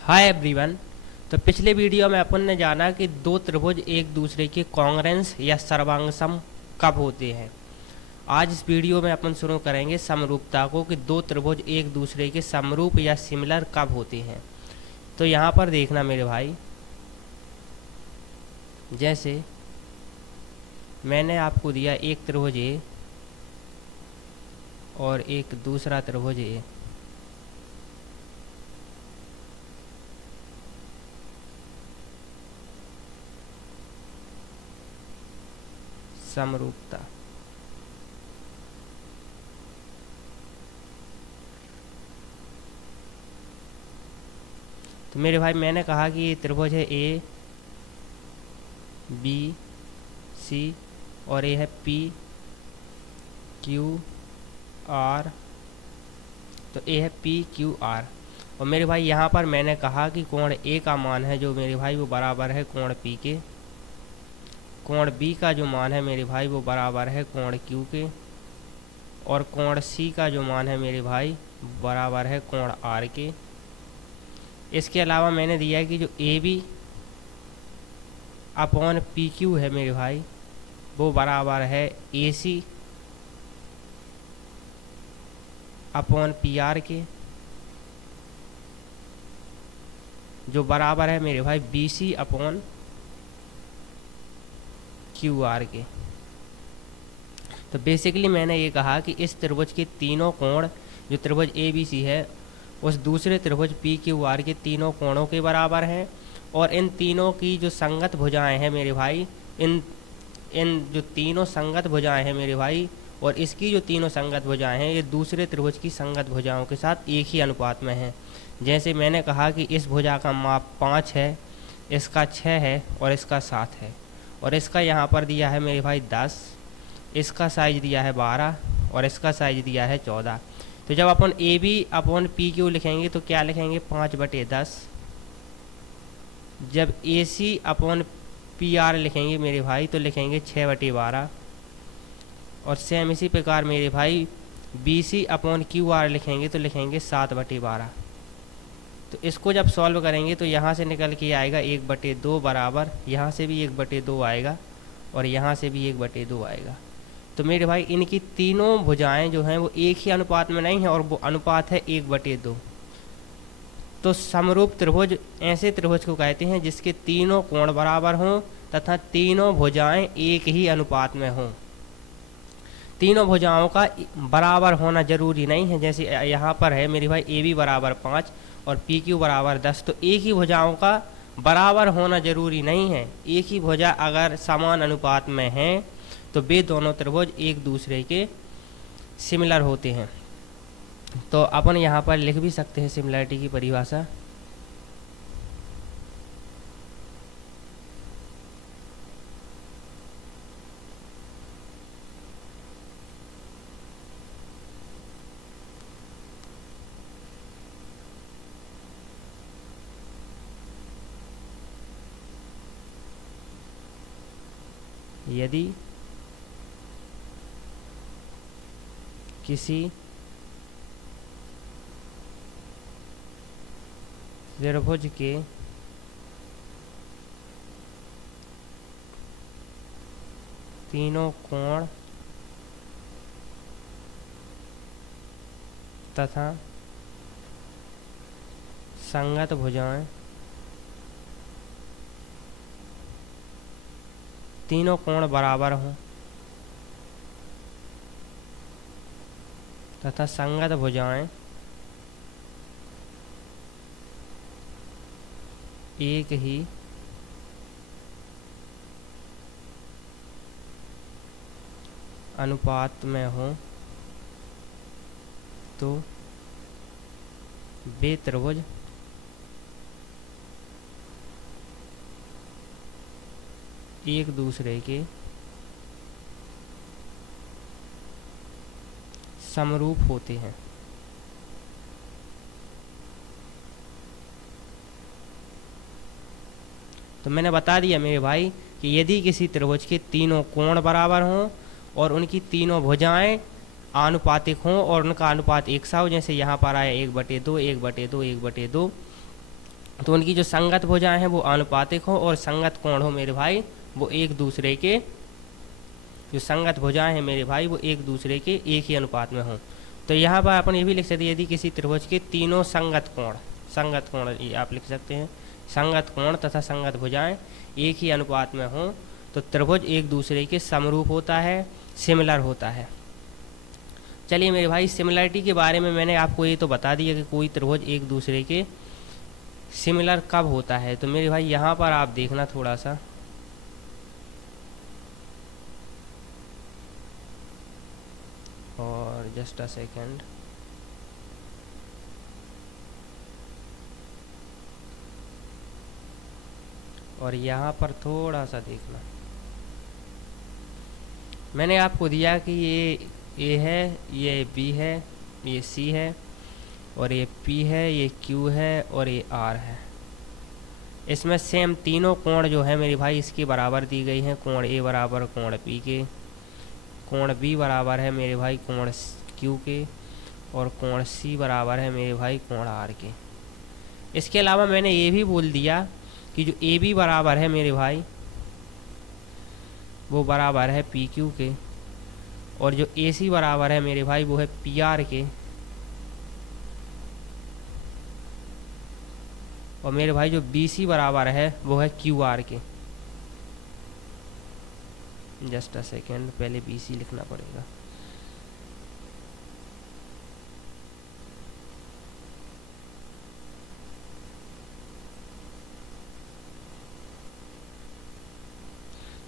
Hi everyone. तो पिछले video में अपन ने जाना कि दो त्रिभुज एक दूसरे के कॉन्ग्रेंस या सर्वांगसम कब होते हैं। आज इस वीडियो में अपन शुरू करेंगे समरूपता को कि दो त्रिभुज एक दूसरे के समरूप या सिमिलर कब होते हैं। तो यहाँ पर देखना मेरे भाई, जैसे मैंने आपको दिया एक त्रिभुज ए और एक दूसरा त्रिभुज ए। समरूपता, तो मेरे भाई मैंने कहा कि ये त्रिभुज है ए बी सी और ये है पी क्यू आर। तो ए है पी क्यू आर। और मेरे भाई यहाँ पर मैंने कहा कि कोण ए का मान है जो मेरे भाई वो बराबर है कोण पी के। कोण बी का जो मान है मेरे भाई वो बराबर है कोण क्यू के। और कोण सी का जो मान है मेरे भाई बराबर है कोण आर के। इसके अलावा मैंने दिया है कि जो A B upon P Q है मेरे भाई वो बराबर है A C upon P R के, जो बराबर है मेरे भाई B C upon Q R के। तो बेसिकली मैंने ये कहा कि इस त्रिभुज के तीनों कोण जो त्रिभुज ए बी सी है उस दूसरे त्रिभुज पी क्यू आर के तीनों कोणों के बराबर हैं। और इन तीनों की जो संगत भुजाएं हैं मेरे भाई, इन इन जो तीनों संगत भुजाएं हैं मेरे भाई और इसकी जो तीनों संगत भुजाएं हैं ये दूसरे त्रिभुज की संगत भुजाओं के साथ एक ही अनुपात में हैं। जैसे मैंने कहा कि इस भुजा का माप 5 है, इसका 6 है और इसका 7 है। और इसका यहाँ पर दिया है मेरे भाई 10, इसका साइज दिया है 12 और इसका साइज दिया है 14। तो जब अपन A B upon P Q लिखेंगे तो क्या लिखेंगे 5/10। जब A C upon P R लिखेंगे मेरे भाई तो लिखेंगे 6/12। और सेम इसी प्रकार मेरे भाई B C upon Q R लिखेंगे तो लिखेंगे 7/12। तो इसको जब सॉल्व करेंगे तो यहाँ से निकल के आएगा 1/2 बराबर, यहाँ से भी 1/2 आएगा और यहाँ से भी 1/2 आएगा। तो मेरे भाई इनकी तीनों भुजाएं जो हैं वो एक ही अनुपात में नहीं है और वो अनुपात है 1/2। तो समरूप त्रिभुज ऐसे त्रिभुज को कहते हैं जिसके तीनों कोण बराबर हों तथा तीनों भुजाएं एक ही अनुपात में हों। तीनों भुजाओं का बराबर होना जरूरी नहीं है, जैसे यहाँ पर है मेरी भाई ए बी बराबर 5 और पी क्यू बराबर 10। तो एक ही भुजाओं का बराबर होना जरूरी नहीं है। एक ही भुजा अगर समान अनुपात में है तो वे दोनों त्रिभुज एक दूसरे के सिमिलर होते हैं। तो अपन यहाँ पर लिख भी सकते हैं सिमिलरिटी की परिभाषा। यदि किसी त्रिभुज के तीनों कोण तथा संगत भुजाएं तीनों कोण बराबर हों तथा संगत भुजाएं एक ही अनुपात में हों तो वे त्रिभुज एक दूसरे के समरूप होते हैं। तो मैंने बता दिया मेरे भाई कि यदि किसी त्रिभुज के तीनों कोण बराबर हों और उनकी तीनों भुजाएं आनुपातिक हों और उनका अनुपात एक सा हो, जैसे यहाँ पर आया 1/2 1/2 1/2, तो उनकी जो संगत भुजाएं हैं वो आनुपातिक हो और संगत कोण हो मेरे भाई वो एक दूसरे के, जो संगत भुजाएं हैं मेरे भाई वो एक दूसरे के एक ही अनुपात में हों। तो यहाँ पर अपन ये भी लिख सकते हैं, यदि किसी त्रिभुज के तीनों संगत कोण ये आप लिख सकते हैं, संगत कोण तथा संगत भुजाएं एक ही अनुपात में हों तो त्रिभुज एक दूसरे के समरूप होता है, सिमिलर होता है। चलिए मेरे भाई, सिमिलरिटी के बारे में मैंने आपको ये तो बता दिया कि कोई त्रिभुज एक दूसरे के सिमिलर कब होता है। तो मेरे भाई यहाँ पर आप देखना थोड़ा सा, और जस्ट अ सेकेंड, और यहाँ पर थोड़ा सा देखना, मैंने आपको दिया कि ये ए है, ये बी है, ये सी है, और ये पी है, ये क्यू है, और ये आर है। इसमें सेम तीनों कोण जो है मेरे भाई इसकी बराबर दी गई हैं। कोण ए बराबर कोण पी के, कोण बी बराबर है मेरे भाई कोण क्यू के, और कोण सी बराबर है मेरे भाई कोण आर के। इसके अलावा मैंने ये भी बोल दिया कि जो ए बी बराबर है मेरे भाई वो बराबर है पी क्यू के, और जो ए सी बराबर है मेरे भाई वो है पी आर के, और मेरे भाई जो बी सी बराबर है वो है क्यू आर के। जस्ट अ सेकेंड, पहले बी सी लिखना पड़ेगा।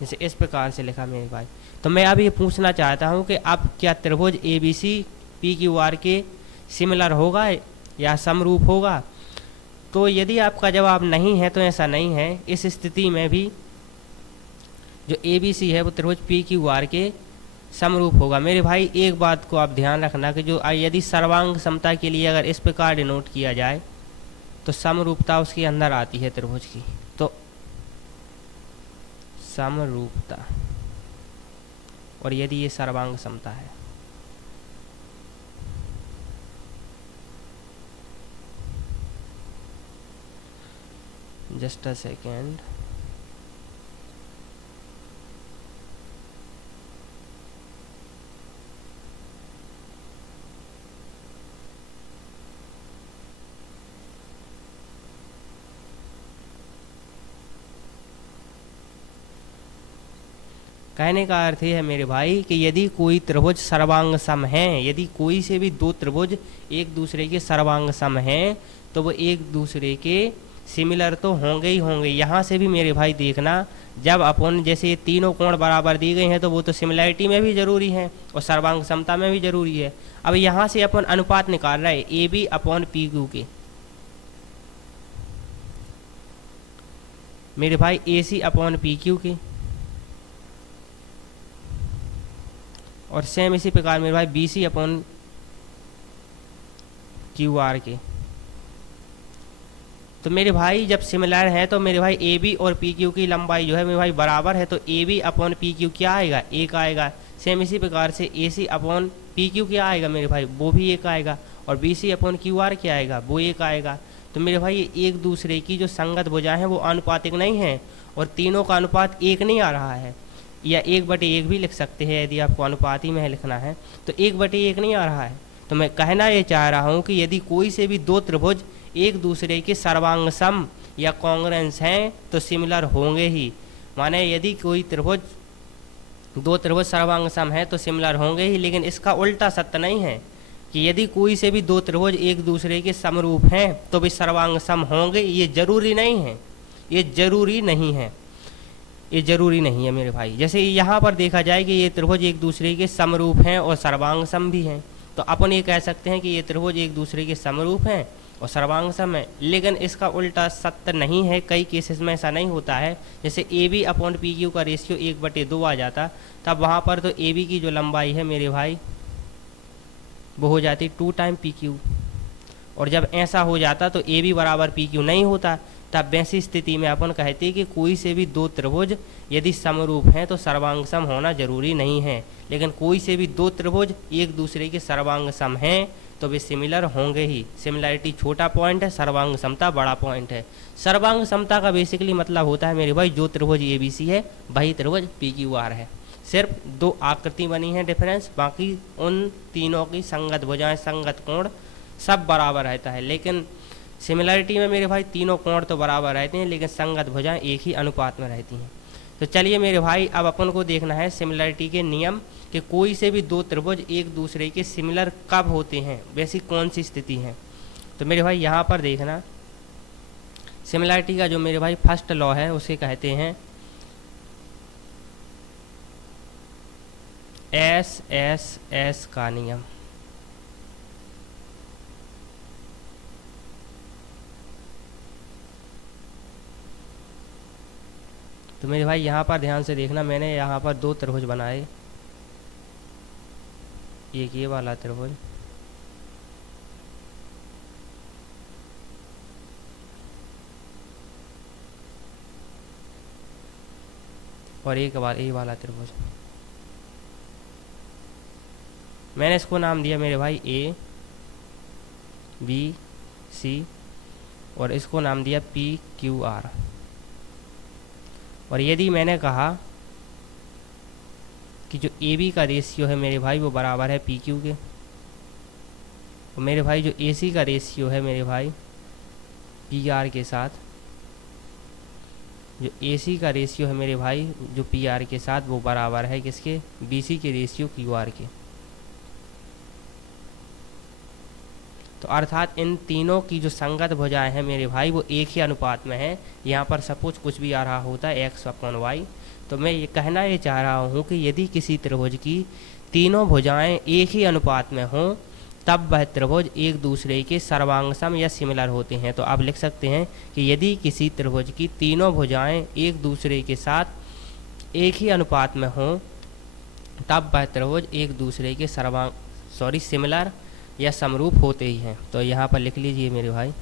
जैसे इस प्रकार से लिखा मेरे भाई। तो मैं अब ये पूछना चाहता हूँ कि अब क्या त्रिभुज A B C P Q R के सिमिलर होगा या समरूप होगा? तो यदि आपका जवाब नहीं है तो ऐसा नहीं है। इस स्थिति में भी जो ए बी सी है वो त्रिभुज पी क्यू आर के समरूप होगा। मेरे भाई एक बात को आप ध्यान रखना कि जो यदि सर्वांग समता के लिए अगर इस प्रकार डिनोट किया जाए तो समरूपता उसके अंदर आती है त्रिभुज की। तो समरूपता, और यदि ये सर्वांग समता है, जस्ट अ सेकेंड, कहने का अर्थ ये है मेरे भाई कि यदि कोई त्रिभुज सर्वांग सम है, यदि कोई से भी दो त्रिभुज एक दूसरे के सर्वांग सम हैं तो वो एक दूसरे के सिमिलर तो होंगे ही होंगे। यहाँ से भी मेरे भाई देखना, जब अपन जैसे ये तीनों कोण बराबर दी गई हैं तो वो तो सिमिलरिटी में भी जरूरी है और सर्वांग समता में भी जरूरी है। अब यहाँ से अपन अनुपात निकाल रहे हैं A B upon P Q के। मेरे भाई A C upon P Q के, और सेम इसी प्रकार मेरे भाई B C upon Q R के। तो मेरे भाई जब सिमिलर है तो मेरे भाई ए बी और पी क्यू की लंबाई जो है मेरे भाई बराबर है, तो A B upon P Q क्या आएगा? एक आएगा। सेम इसी प्रकार से A C upon P Q क्या आएगा मेरे भाई? वो भी एक आएगा। और B C upon Q R क्या आएगा? वो एक आएगा। तो मेरे भाई ये एक दूसरे की जो संगत भुजाएं हैं वो आनुपातिक नहीं है, और तीनों का अनुपात एक नहीं आ रहा है, या 1/1 भी लिख सकते हैं यदि आपको अनुपात ही में लिखना है तो 1/1 नहीं आ रहा है। तो मैं कहना ये चाह रहा हूँ कि यदि कोई से भी दो त्रिभुज एक दूसरे के सर्वांग सम या कॉन्ग्रेंस हैं तो सिमिलर होंगे ही। माने यदि कोई त्रिभुज दो त्रिभुज सर्वांग सम है तो सिमिलर होंगे ही, लेकिन इसका उल्टा सत्य नहीं है कि यदि कोई से भी दो त्रिभुज एक दूसरे के समरूप हैं तो भी सर्वांग सम होंगे। ये जरूरी नहीं है, ये जरूरी नहीं है, ये जरूरी नहीं है मेरे भाई। जैसे यहाँ पर देखा जाए कि ये त्रिभुज एक दूसरे के समरूप हैं और सर्वांग सम भी हैं, तो अपन ये कह सकते हैं कि ये त्रिभुज एक दूसरे के समरूप हैं और सर्वांग सम है। लेकिन इसका उल्टा सत्य नहीं है, कई केसेस में ऐसा नहीं होता है। जैसे A B upon P Q का रेशियो 1/2 आ जाता, तब वहाँ पर तो ए बी की जो लंबाई है मेरे भाई वो हो जाती 2 टाइम पी क्यू, और जब ऐसा हो जाता तो ए बी बराबर पी क्यू नहीं होता। तब वैसी स्थिति में अपन कहते हैं कि कोई से भी दो त्रिभुज यदि समरूप हैं तो सर्वांग सम होना जरूरी नहीं है। लेकिन कोई से भी दो त्रिभुज एक दूसरे के सर्वांग सम हैं तो वे सिमिलर होंगे ही। सिमिलरिटी छोटा पॉइंट है, सर्वांग समता बड़ा पॉइंट है। सर्वांग समता का बेसिकली मतलब होता है मेरे भाई जो त्रिभुज ए बी सी है वही त्रिभुज पी क्यू आर है। सिर्फ दो आकृति बनी है डिफरेंस, बाकी उन तीनों की संगत भुजाएं संगत कोण सब बराबर रहता है। लेकिन सिमिलरिटी में मेरे भाई तीनों कोण तो बराबर रहते हैं लेकिन संगत भुजाएं एक ही अनुपात में रहती हैं। तो चलिए मेरे भाई अब अपन को देखना है सिमिलरिटी के नियम कि कोई से भी दो त्रिभुज एक दूसरे के सिमिलर कब होते हैं, वैसी कौन सी स्थिति है। तो मेरे भाई यहाँ पर देखना सिमिलरिटी का जो मेरे भाई फर्स्ट लॉ है उसे कहते हैं एस का नियम। तो मेरे भाई यहाँ पर ध्यान से देखना, मैंने यहाँ पर दो त्रिभुज बनाए, एक ये वाला त्रिभुज और एक ये वाला त्रिभुज। मैंने इसको नाम दिया मेरे भाई ए बी सी और इसको नाम दिया पी क्यू आर। और यदि मैंने कहा कि जो ए बी का रेशियो है मेरे भाई वो बराबर है पी क्यू के, और मेरे भाई जो ए सी का रेशियो है मेरे भाई पी आर के साथ, जो ए सी का रेशियो है मेरे भाई जो पी आर के साथ वो बराबर है किसके, बी सी के रेशियो क्यू आर के। तो अर्थात इन तीनों की जो संगत भुजाएं हैं मेरे भाई वो एक ही अनुपात में है। यहाँ पर सपोज कुछ भी आ रहा होता है एक्स अपॉन वाई, तो मैं ये कहना ये चाह रहा हूँ कि यदि किसी त्रिभुज की तीनों भुजाएं एक ही अनुपात में हों तब वह त्रिभुज एक दूसरे के सर्वांगसम या सिमिलर होते हैं। तो आप लिख सकते हैं कि यदि किसी त्रिभुज की तीनों भुजाएं एक दूसरे के साथ एक ही अनुपात में हों तब वह त्रिभुज एक दूसरे के सिमिलर या समरूप होते ही हैं। तो यहाँ पर लिख लीजिए मेरे भाई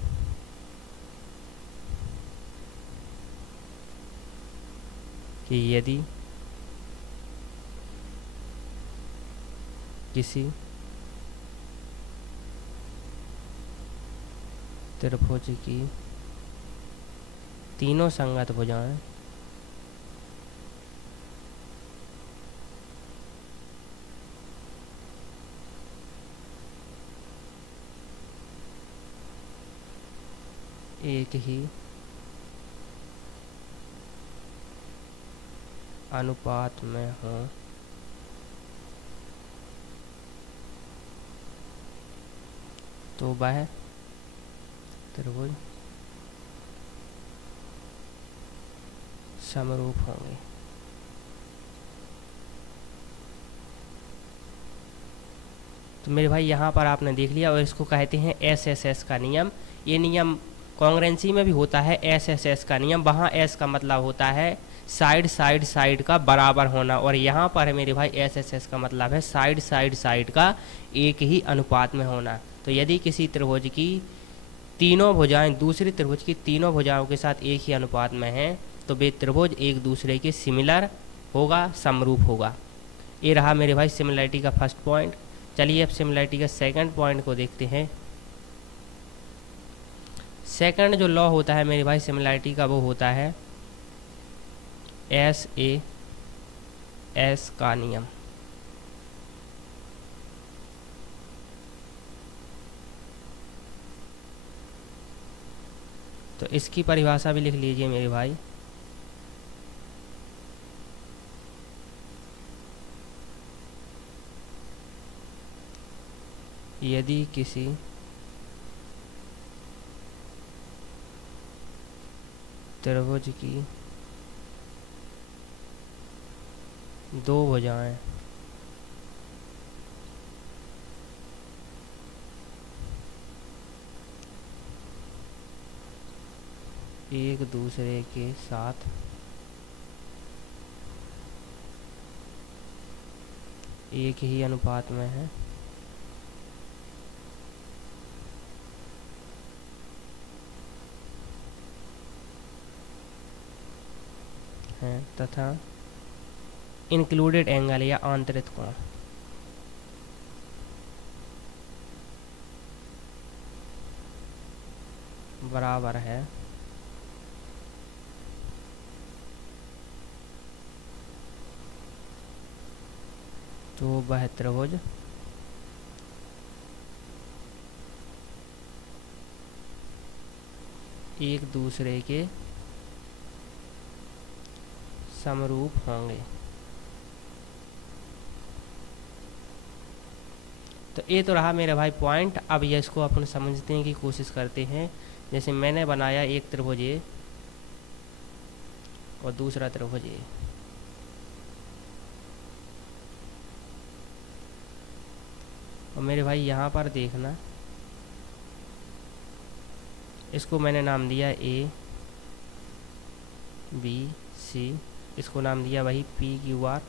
कि यदि किसी त्रिभुज की तीनों संगत भुजाएं एक ही अनुपात में हो तो वह त्रिभुज समरूप होंगे। तो मेरे भाई यहाँ पर आपने देख लिया, और इसको कहते हैं एस का नियम। ये नियम कॉन्ग्रेंसी में भी होता है एस का नियम। वहाँ एस का मतलब होता है साइड का बराबर होना, और यहाँ पर है मेरे भाई एस का मतलब है साइड का एक ही अनुपात में होना। तो यदि किसी त्रिभुज की तीनों भुजाएं दूसरी त्रिभुज की तीनों भुजाओं के साथ एक ही अनुपात में हैं तो वे त्रिभुज एक दूसरे के सिमिलर होगा, समरूप होगा। ये रहा मेरे भाई सिमिलरिटी का फर्स्ट पॉइंट। चलिए अब सिमिलरिटी का सेकंड पॉइंट को देखते हैं। सेकंड जो लॉ होता है मेरे भाई सिमिलरिटी का वो होता है एस का नियम। तो इसकी परिभाषा भी लिख लीजिए मेरे भाई। यदि किसी त्रिभुज की दो भुजाएं एक दूसरे के साथ एक ही अनुपात में है तथा इंक्लूडेड एंगल या आंतरिक कोण बराबर है तो वह त्रिभुज एक दूसरे के समरूप होंगे। तो ये तो रहा मेरे भाई पॉइंट। अब ये इसको अपन समझने की कोशिश करते हैं। जैसे मैंने बनाया एक त्रिभुज ए और दूसरा त्रिभुज ए, और मेरे भाई यहाँ पर देखना, इसको मैंने नाम दिया ए बी सी, इसको नाम दिया वही पी क्यू आर,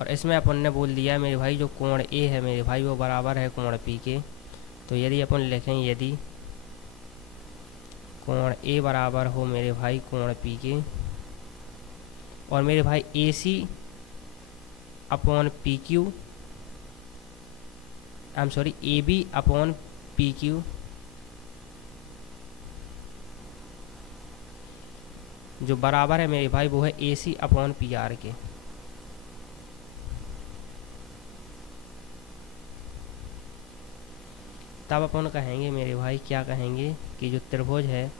और इसमें अपन ने बोल दिया मेरे भाई जो कोण ए है मेरे भाई वो बराबर है कोण पी के। तो यदि अपन लिखें यदि कोण ए बराबर हो मेरे भाई कोण पी के, और मेरे भाई A C upon P Q, I am sorry A B upon P Q, जो बराबर है मेरे भाई वो है A C upon P R के। तब अपन कहेंगे मेरे भाई, क्या कहेंगे कि जो त्रिभुज है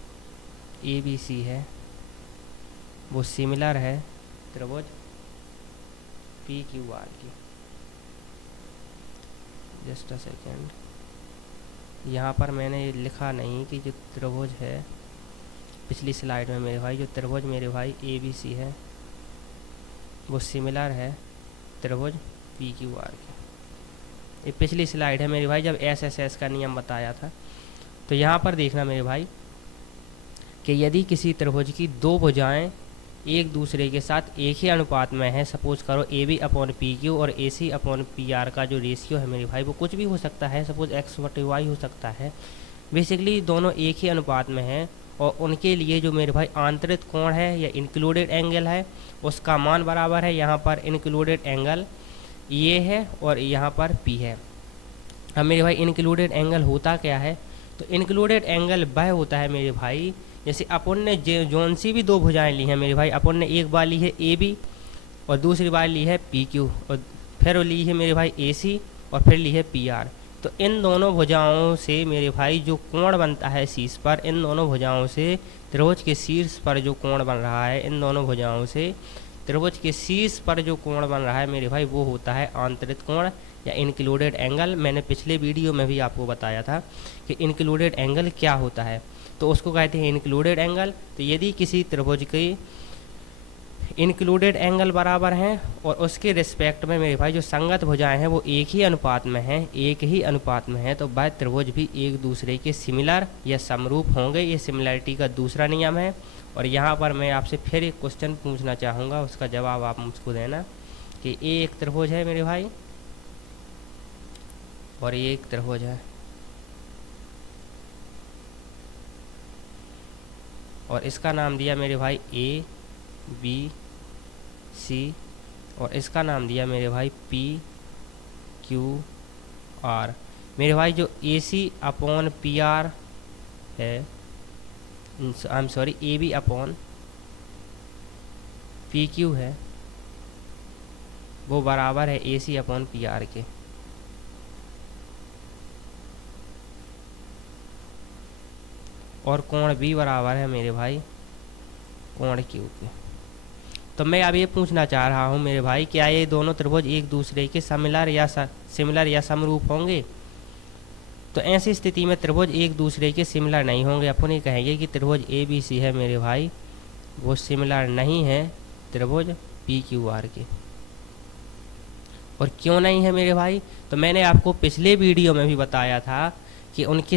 ए बी सी है वो सिमिलर है त्रिभुज पी क्यू आर की। जस्ट अ सेकेंड, यहाँ पर मैंने ये लिखा नहीं कि जो त्रिभुज है पिछली स्लाइड में मेरे भाई, जो त्रिभुज मेरे भाई ए बी सी है वो सिमिलर है त्रिभुज पी क्यू आर की। ये पिछली स्लाइड है मेरे भाई जब एस एस एस का नियम बताया था। तो यहाँ पर देखना मेरे भाई कि यदि किसी त्रिभुज की दो भुजाएं एक दूसरे के साथ एक ही अनुपात में है, सपोज करो A B upon P Q और A C upon P R का जो रेशियो है मेरे भाई वो कुछ भी हो सकता है, सपोज एक्स बटे वाई हो सकता है, बेसिकली दोनों एक ही अनुपात में हैं, और उनके लिए जो मेरे भाई आंतरिक कोण है या इंक्लूडेड एंगल है उसका मान बराबर है, यहाँ पर इंक्लूडेड एंगल ये है और यहाँ पर पी है। अब मेरे भाई इंक्लूडेड एंगल होता क्या है, तो इंक्लूडेड एंगल वह होता है मेरे भाई जैसे अपन ने जोन सी भी दो भुजाएं ली हैं मेरे भाई, अपन ने एक बार ली है ए बी और दूसरी बार ली है पी क्यू, और फिर ली है मेरे भाई ए सी और फिर ली है पी आर। तो इन दोनों भुजाओं से मेरे भाई जो कोण बनता है शीर्ष पर, इन दोनों भुजाओं से त्रिभुज के शीर्ष पर जो कोण बन रहा है, इन दोनों भुजाओं से त्रिभुज के शीर्ष पर जो कोण बन रहा है मेरे भाई वो होता है आंतरिक कोण या इंक्लूडेड एंगल। मैंने पिछले वीडियो में भी आपको बताया था कि इंक्लूडेड एंगल क्या होता है, तो उसको कहते हैं इंक्लूडेड एंगल। तो यदि किसी त्रिभुज के इंक्लूडेड एंगल बराबर हैं और उसके रिस्पेक्ट में मेरे भाई जो संगत भुजाएं हैं वो एक ही अनुपात में हैं, एक ही अनुपात में है, तो वह त्रिभुज भी एक दूसरे के सिमिलर या समरूप होंगे। ये सिमिलरिटी का दूसरा नियम है। और यहाँ पर मैं आपसे फिर एक क्वेश्चन पूछना चाहूँगा, उसका जवाब आप मुझको देना कि ये एक त्रिभुज है मेरे भाई और ये एक त्रिभुज है, और इसका नाम दिया मेरे भाई ए बी सी और इसका नाम दिया मेरे भाई पी क्यू आर। मेरे भाई जो A C upon P R है, I am sorry A B upon P Q है, वो बराबर है A C upon P R के। और कोण बी बराबर है मेरे भाई कोण क्यू के। तो मैं अब ये पूछना चाह रहा हूँ मेरे भाई, क्या ये दोनों त्रिभुज एक दूसरे के सिमिलर या समरूप होंगे? तो ऐसी स्थिति में त्रिभुज एक दूसरे के सिमिलर नहीं होंगे। अपन ये कहेंगे कि त्रिभुज ए बी सी है मेरे भाई वो सिमिलर नहीं है त्रिभुज पी क्यू आर के। और क्यों नहीं है मेरे भाई? तो मैंने आपको पिछले वीडियो में भी बताया था कि उनके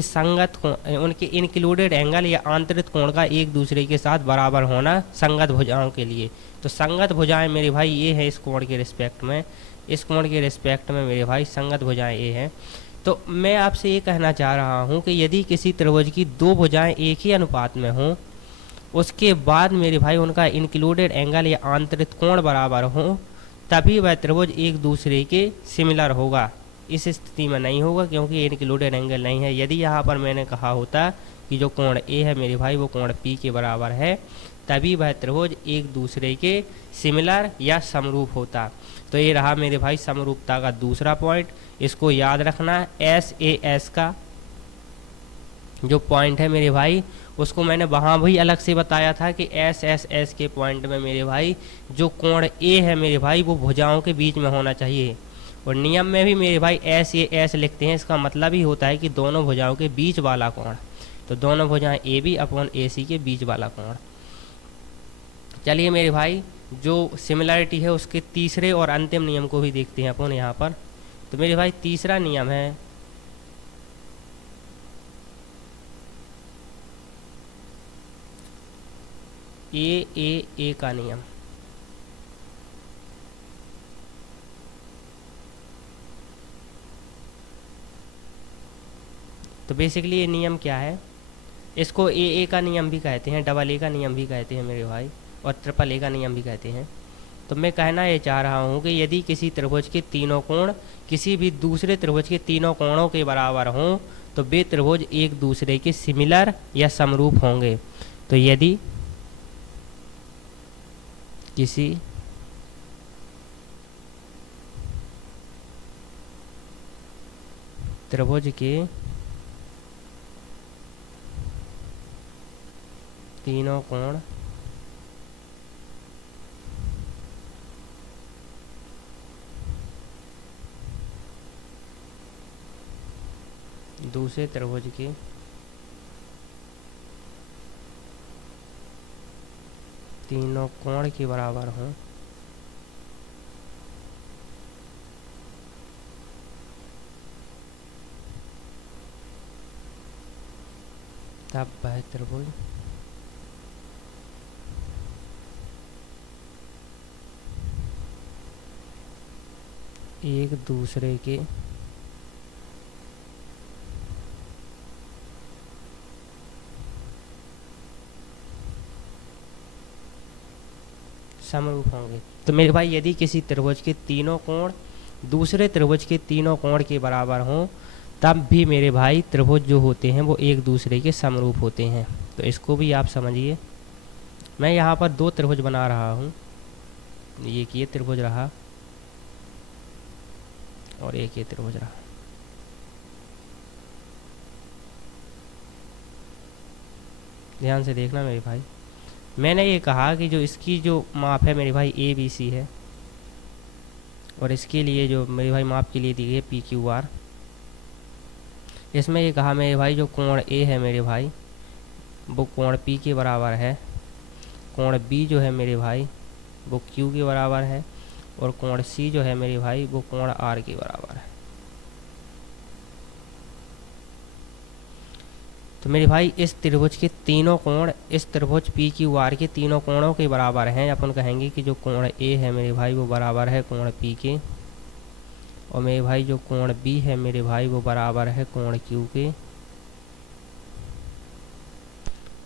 उनके इंक्लूडेड एंगल या आंतरिक कोण का एक दूसरे के साथ बराबर होना संगत भुजाओं के लिए। तो संगत भुजाएं मेरे भाई ये है इस कोण के रिस्पेक्ट में, इस कोण के रिस्पेक्ट में मेरे भाई संगत भुजाएं ये हैं। तो मैं आपसे ये कहना चाह रहा हूँ कि यदि किसी त्रिभुज की दो भुजाएं एक ही अनुपात में हों, उसके बाद मेरे भाई उनका इंक्लूडेड एंगल या आंतरिक कोण बराबर हो, तभी वह त्रिभुज एक दूसरे के सिमिलर होगा। इस स्थिति में नहीं होगा क्योंकि इंक्लूडेड एंगल नहीं है। यदि यहाँ पर मैंने कहा होता कि जो कोण ए है मेरे भाई वो कोण पी के बराबर है, तभी वह त्रिभुज एक दूसरे के सिमिलर या समरूप होता। तो ये रहा मेरे भाई समरूपता का दूसरा पॉइंट। इसको याद रखना है। एस ए एस का जो पॉइंट है मेरे भाई, उसको मैंने वहाँ भी अलग से बताया था कि एस एस एस के पॉइंट में मेरे भाई जो कोण ए है मेरे भाई वो भुजाओं के बीच में होना चाहिए। और नियम में भी मेरे भाई एस ए एस लिखते हैं, इसका मतलब ही होता है कि दोनों भुजाओं के बीच वाला कोण। तो दोनों भुजाएं ए बी अपॉन ए सी के बीच वाला कोण। चलिए मेरे भाई जो सिमिलरिटी है उसके तीसरे और अंतिम नियम को भी देखते हैं अपन यहाँ पर। तो मेरे भाई तीसरा नियम है ए का नियम। तो बेसिकली ये नियम क्या है, इसको ए का नियम भी कहते हैं, डबल ए का नियम भी कहते हैं मेरे भाई, और ट्रिपल ए का नियम भी कहते हैं। तो मैं कहना ये चाह रहा हूँ कि यदि किसी त्रिभुज के तीनों कोण किसी भी दूसरे त्रिभुज के तीनों कोणों के बराबर हों तो वे त्रिभुज एक दूसरे के सिमिलर या समरूप होंगे। तो यदि किसी त्रिभुज के तीनों कोण दूसरे त्रिभुज के तीनों कोण के बराबर हों तब वह त्रिभुज एक दूसरे के समरूप होंगे। तो मेरे भाई यदि किसी त्रिभुज के तीनों कोण दूसरे त्रिभुज के तीनों कोण के बराबर हों तब भी मेरे भाई त्रिभुज जो होते हैं वो एक दूसरे के समरूप होते हैं। तो इसको भी आप समझिए। मैं यहाँ पर दो त्रिभुज बना रहा हूँ, एक ये त्रिभुज रहा और एक ये त्रिभुज रहा। ध्यान से देखना मेरे भाई, मैंने ये कहा कि जो इसकी जो माप है मेरे भाई ए बी सी है, और इसके लिए जो मेरे भाई माप के लिए दी गई है पी क्यू आर। इसमें ये कहा मेरे भाई जो कोण ए है मेरे भाई वो कोण पी के बराबर है, कोण बी जो है मेरे भाई वो क्यू के बराबर है, और कोण सी जो है मेरे भाई वो कोण आर के बराबर है। तो मेरे भाई इस त्रिभुज के तीनों कोण इस त्रिभुज पी क्यू आर के तीनों कोणों के बराबर हैं। अपन कहेंगे कि जो कोण ए है मेरे भाई वो बराबर है कोण पी के, और मेरे भाई जो कोण बी है मेरे भाई वो बराबर है कोण क्यू के,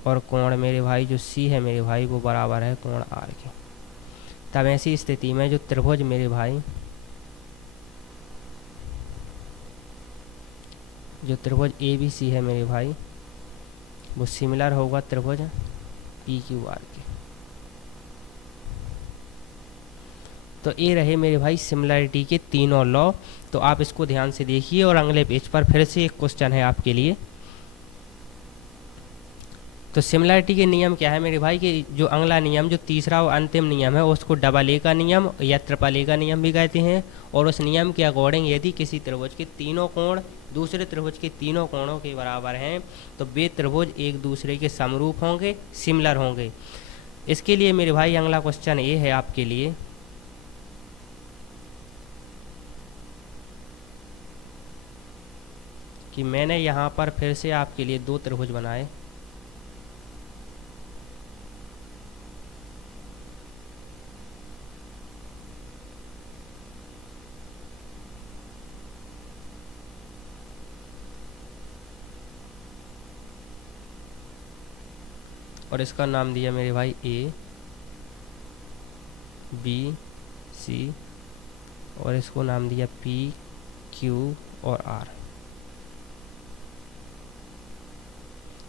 और कोण मेरे भाई जो सी है मेरे भाई वो बराबर है कोण आर के। तब ऐसी स्थिति में जो त्रिभुज मेरे भाई जो त्रिभुज ए बी सी है मेरे भाई वो सिमिलर होगा त्रिभुज पी क्यू आर के। तो ये रहे मेरे भाई सिमिलरिटी के तीनों लॉ। तो आप इसको ध्यान से देखिए, और अगले पेज पर फिर से एक क्वेश्चन है आपके लिए। तो सिमिलरिटी के नियम क्या है मेरे भाई कि जो अगला नियम जो तीसरा और अंतिम नियम है उसको डबल ए का नियम या ट्रिपल ए का नियम भी कहते हैं। और उस नियम के अकॉर्डिंग यदि किसी त्रिभुज के तीनों कोण दूसरे त्रिभुज के तीनों कोणों के बराबर हैं तो वे त्रिभुज एक दूसरे के समरूप होंगे, सिमिलर होंगे। इसके लिए मेरे भाई अगला क्वेश्चन ये है आपके लिए कि मैंने यहाँ पर फिर से आपके लिए दो त्रिभुज बनाए, और इसका नाम दिया मेरे भाई ए बी सी, और इसको नाम दिया पी क्यू और आर।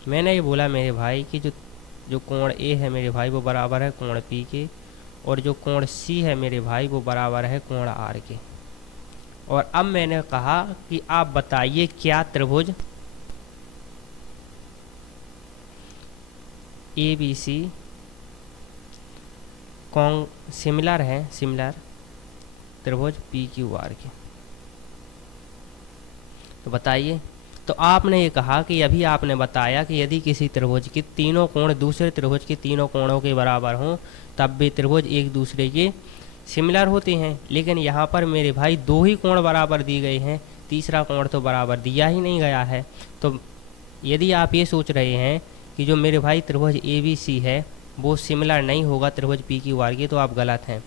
मैंने ये बोला मेरे भाई कि जो जो कोण ए है मेरे भाई वो बराबर है कोण पी के, और जो कोण सी है मेरे भाई वो बराबर है कोण आर के। और अब मैंने कहा कि आप बताइए क्या त्रिभुज ए बी सी कौन सिमिलर है, सिमिलर त्रिभुज पी क्यू आर के, तो बताइए। तो आपने ये कहा कि अभी आपने बताया कि यदि किसी त्रिभुज के तीनों कोण दूसरे त्रिभुज के तीनों कोणों के बराबर हों तब भी त्रिभुज एक दूसरे के सिमिलर होते हैं। लेकिन यहाँ पर मेरे भाई दो ही कोण बराबर दिए गए हैं, तीसरा कोण तो बराबर दिया ही नहीं गया है। तो यदि आप ये सोच रहे हैं कि जो मेरे भाई त्रिभुज ए बी सी है वो सिमिलर नहीं होगा त्रिभुज पी क्यू आर के, तो आप गलत हैं।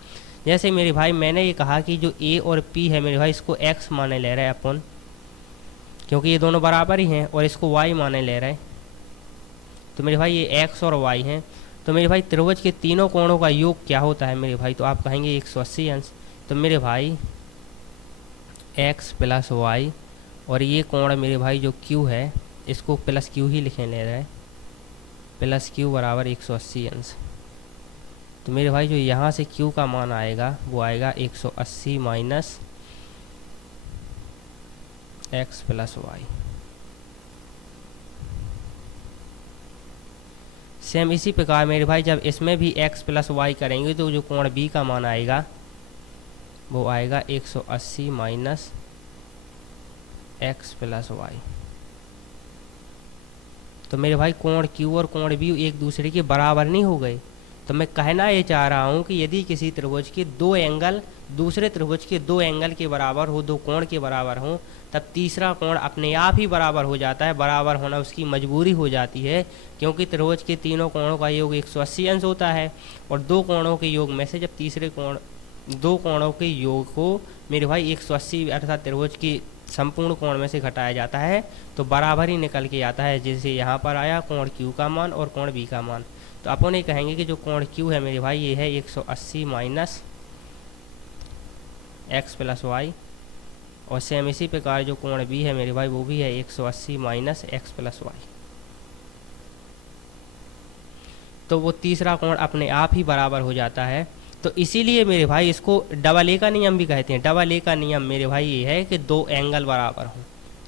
जैसे मेरे भाई मैंने ये कहा कि जो ए और पी है मेरे भाई इसको एक्स माने ले रहे हैं अपन, क्योंकि ये दोनों बराबर ही हैं, और इसको वाई माने ले रहे हैं, तो मेरे भाई ये एक्स और वाई हैं। तो मेरे भाई त्रिभुज के तीनों कोणों का योग क्या होता है मेरे भाई, तो आप कहेंगे 180 अंश। तो मेरे भाई एक्स प्लस वाई, और ये कोण मेरे भाई जो क्यू है इसको प्लस क्यू ही लिखे ले रहे हैं, प्लस क्यू बराबर 180 अंश। तो मेरे भाई जो यहाँ से क्यू का मान आएगा वो आएगा 180 minus x plus y. Same इसी प्रकार मेरे भाई जब इसमें भी x प्लस वाई करेंगे तो जो कोण b का मान आएगा वो आएगा 180 माइनस एक्स प्लस वाई। तो मेरे भाई कोण q और कोण b एक दूसरे के बराबर नहीं हो गए। तो मैं कहना ये चाह रहा हूँ कि यदि किसी त्रिभुज के दो एंगल दूसरे त्रिभुज के दो एंगल के बराबर हो, दो कोण के बराबर हो, तब तीसरा कोण अपने आप ही बराबर हो जाता है। बराबर होना उसकी मजबूरी हो जाती है, क्योंकि त्रिभुज के तीनों कोणों का योग 180 अंश होता है, और दो कोणों के योग में से जब तीसरे कोण दो कोणों के योग को मेरे भाई 180 अर्थात त्रिभुज की संपूर्ण कोण में से घटाया जाता है तो बराबर ही निकल के आता है। जैसे यहाँ पर आया कोण क्यू का मान और कोण बी का मान, तो अपन ये कहेंगे कि जो कोण क्यू है मेरे भाई ये है 180 माइनस एक्स प्लस वाई, और सेम इसी प्रकार जो कोण बी है मेरे भाई वो भी है 180 माइनस एक्स प्लस वाई। तो वो तीसरा कोण अपने आप ही बराबर हो जाता है। तो इसीलिए मेरे भाई इसको डबल ए का नियम भी कहते हैं। डबल ए का नियम मेरे भाई ये है कि दो एंगल बराबर हों,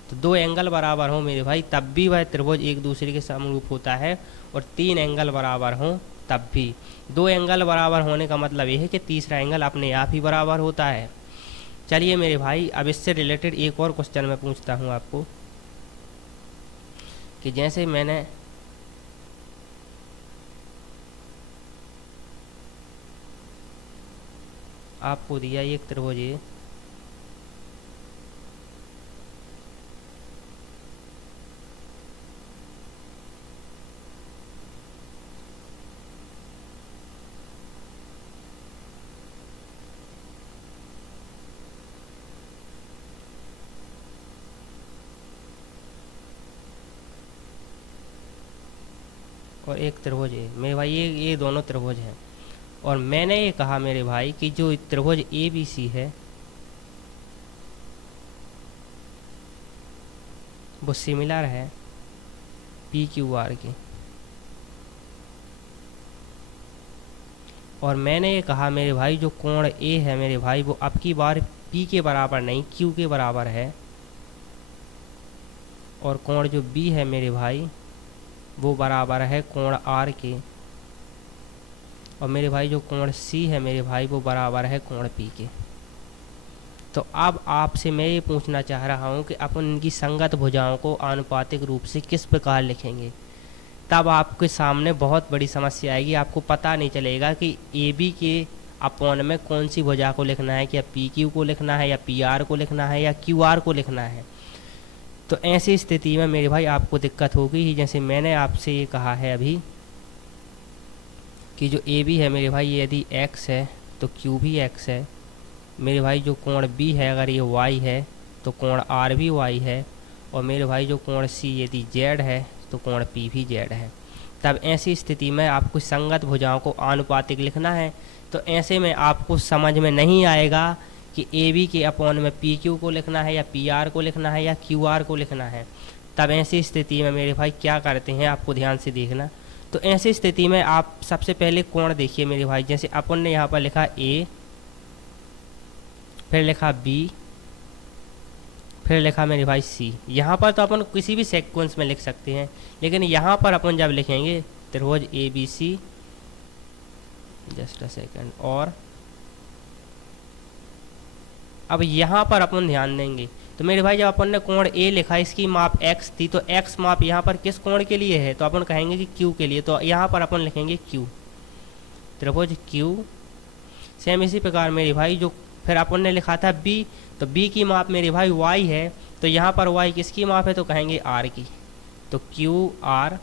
तो दो एंगल बराबर हों मेरे भाई तब भी वह त्रिभुज एक दूसरे के समरूप होता है, और तीन एंगल बराबर हों तब भी। दो एंगल बराबर होने का मतलब ये है कि तीसरा एंगल अपने आप ही बराबर होता है। चलिए मेरे भाई अब इससे रिलेटेड एक और क्वेश्चन मैं पूछता हूँ आपको, कि जैसे मैंने आपको दिया एक त्रिभुज ए, और एक त्रिभुज ए। मेरे भाई ये दोनों त्रिभुज हैं, और मैंने ये कहा मेरे भाई कि जो त्रिभुज ए बी सी है वो सिमिलर है पी क्यू आर के, और मैंने ये कहा मेरे भाई जो कोण ए है मेरे भाई वो अब की बार पी के बराबर नहीं क्यू के बराबर है, और कोण जो बी है मेरे भाई वो बराबर है कोण आर के, और मेरे भाई जो कोण सी है मेरे भाई वो बराबर है कोण पी के। तो अब आपसे मैं ये पूछना चाह रहा हूँ कि अपन इनकी संगत भुजाओं को आनुपातिक रूप से किस प्रकार लिखेंगे। तब आपके सामने बहुत बड़ी समस्या आएगी, आपको पता नहीं चलेगा कि ए बी के अपॉन में कौन सी भुजा को लिखना है, क्या पी क्यू को लिखना है या पी आर को लिखना है या क्यू आर को लिखना है। तो ऐसी स्थिति में मेरे भाई आपको दिक्कत होगी ही। जैसे मैंने आपसे ये कहा है अभी कि जो ए बी है मेरे भाई ये यदि एक्स है तो क्यू भी एक्स है, मेरे भाई जो कोण बी है अगर ये वाई है तो कोण आर भी वाई है, और मेरे भाई जो कोण सी यदि जेड है तो कोण पी भी जेड है। तब ऐसी स्थिति में आपको संगत भुजाओं को आनुपातिक लिखना है। तो ऐसे में आपको समझ में नहीं आएगा कि ए बी के अपॉन में पी क्यू को लिखना है या पी आर को लिखना है या क्यू आर को लिखना है, तब ऐसी स्थिति में मेरे भाई क्या करते हैं, आपको ध्यान से देखना। तो ऐसी स्थिति में आप सबसे पहले कोण देखिए मेरे भाई, जैसे अपन ने यहाँ पर लिखा ए, फिर लिखा बी, फिर लिखा मेरे भाई सी। यहाँ पर तो अपन किसी भी सेक्वेंस में लिख सकते हैं, लेकिन यहाँ पर अपन जब लिखेंगे त्रिभुज A B C, just a second, और अब यहाँ पर अपन ध्यान देंगे तो मेरे भाई जब अपन ने कोण ए लिखा, इसकी माप x थी, तो x माप यहाँ पर किस कोण के लिए है, तो अपन कहेंगे कि q के लिए, तो यहाँ पर अपन लिखेंगे q, त्रिभुज q। सेम इसी प्रकार मेरे भाई जो फिर अपन ने लिखा था b, तो b की माप मेरे भाई y है, तो यहाँ पर y किसकी माप है, तो कहेंगे r की, तो q r।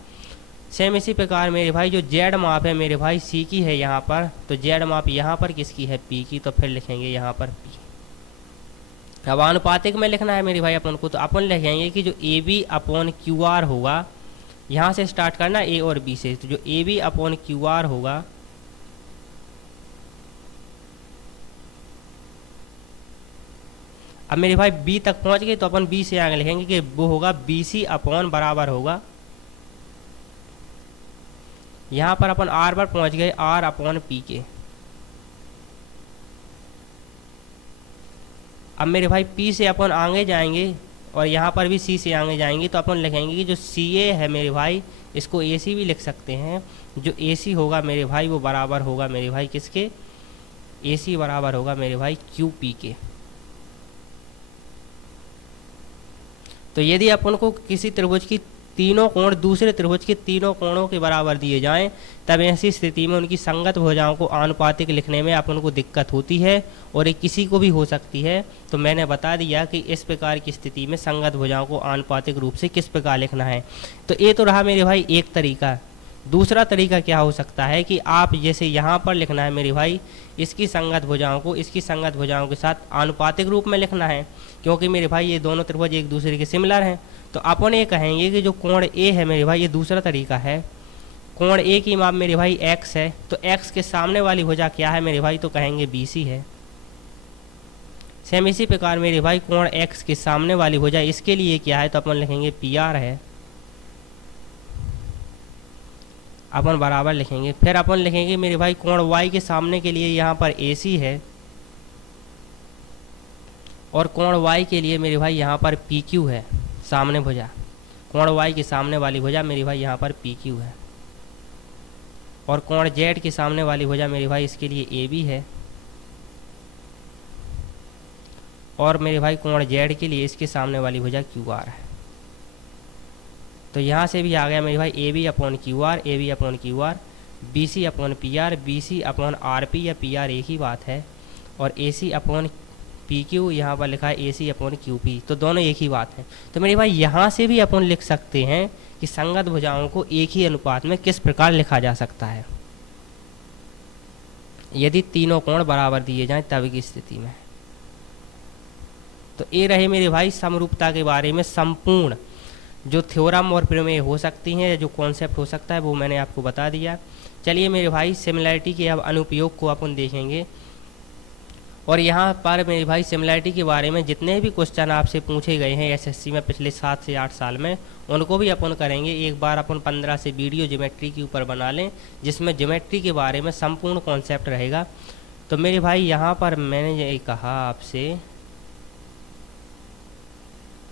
सेम इसी प्रकार मेरे भाई जो z माप है मेरे भाई c की है यहाँ पर, तो z माप यहाँ पर किसकी है, p की, तो फिर लिखेंगे यहाँ पर p। अब आनुपातिक में लिखना है मेरे भाई अपन को, तो अपन लिखेंगे कि जो A B upon Q R होगा, यहाँ से स्टार्ट करना ए और बी से, तो जो A B upon Q R होगा, अब मेरे भाई बी तक पहुँच गए तो अपन बी से आगे लिखेंगे कि वो होगा बी सी अपॉन बराबर होगा, यहाँ पर अपन आर पर पहुँच गए आर अपॉन पी के। अब मेरे भाई P से अपन आगे जाएंगे और यहाँ पर भी C से आगे जाएंगे, तो अपन लिखेंगे कि जो CA है मेरे भाई, इसको AC भी लिख सकते हैं। जो AC होगा मेरे भाई वो बराबर होगा मेरे भाई किसके, AC बराबर होगा मेरे भाई QP के। तो यदि अपन को किसी त्रिभुज की तीनों कोण दूसरे त्रिभुज के तीनों कोणों के बराबर दिए जाएं, तब ऐसी स्थिति में उनकी संगत भुजाओं को आनुपातिक लिखने में अपन को दिक्कत होती है, और ये किसी को भी हो सकती है। तो मैंने बता दिया कि इस प्रकार की स्थिति में संगत भुजाओं को आनुपातिक रूप से किस प्रकार लिखना है। तो ये तो रहा मेरे भाई एक तरीका। दूसरा तरीका क्या हो सकता है कि आप जैसे यहाँ पर लिखना है मेरे भाई, इसकी संगत भुजाओं को इसकी संगत भुजाओं के साथ आनुपातिक रूप में लिखना है, क्योंकि मेरे भाई ये दोनों त्रिभुज एक दूसरे के सिमिलर हैं। तो अपन ये कहेंगे कि जो कोण ए है मेरे भाई, ये दूसरा तरीका है। कोण ए की माप मेरे भाई x है, तो x के सामने वाली भुजा क्या है मेरे भाई, तो कहेंगे BC है। सेम इसी प्रकार मेरे भाई कोण x के सामने वाली भुजा इसके लिए क्या है, तो अपन लिखेंगे PR है, अपन बराबर लिखेंगे। फिर अपन लिखेंगे मेरे भाई कोण y के सामने के लिए यहाँ पर AC है, और कोण y के लिए मेरे भाई यहाँ पर PQ है, सामने भुजा। कोण y के सामने वाली भुजा मेरे भाई यहाँ पर PQ है, और कोण z के सामने वाली भुजा मेरे भाई इसके लिए AB है, और मेरे भाई कोण z के लिए इसके सामने वाली भुजा QR है। तो यहाँ से भी आ गया मेरे भाई AB upon QR, AB upon QR, BC upon PR, BC upon RP या PR एक ही बात है, और AC अपॉन PQ यहाँ पर लिखा है AC अपॉन QP, तो दोनों एक ही बात है। तो मेरे भाई यहाँ से भी अपन लिख सकते हैं कि संगत भुजाओं को एक ही अनुपात में किस प्रकार लिखा जा सकता है, यदि तीनों कोण बराबर दिए जाएं तब की स्थिति में। तो ये रहे मेरे भाई समरूपता के बारे में संपूर्ण जो थ्योरम और प्रमेय हो सकती हैं, जो कॉन्सेप्ट हो सकता है, वो मैंने आपको बता दिया। चलिए मेरे भाई सिमिलैरिटी के अब अनुप्रयोग को अपन देखेंगे, और यहाँ पर मेरे भाई सिमिलैरिटी के बारे में जितने भी क्वेश्चन आपसे पूछे गए हैं एसएससी में पिछले 7 से 8 साल में, उनको भी अपन करेंगे। एक बार अपन 15 से वीडियो ज्योमेट्री के ऊपर बना लें, जिसमें ज्योमेट्री के बारे में संपूर्ण कॉन्सेप्ट रहेगा। तो मेरे भाई यहाँ पर मैंने ये कहा आपसे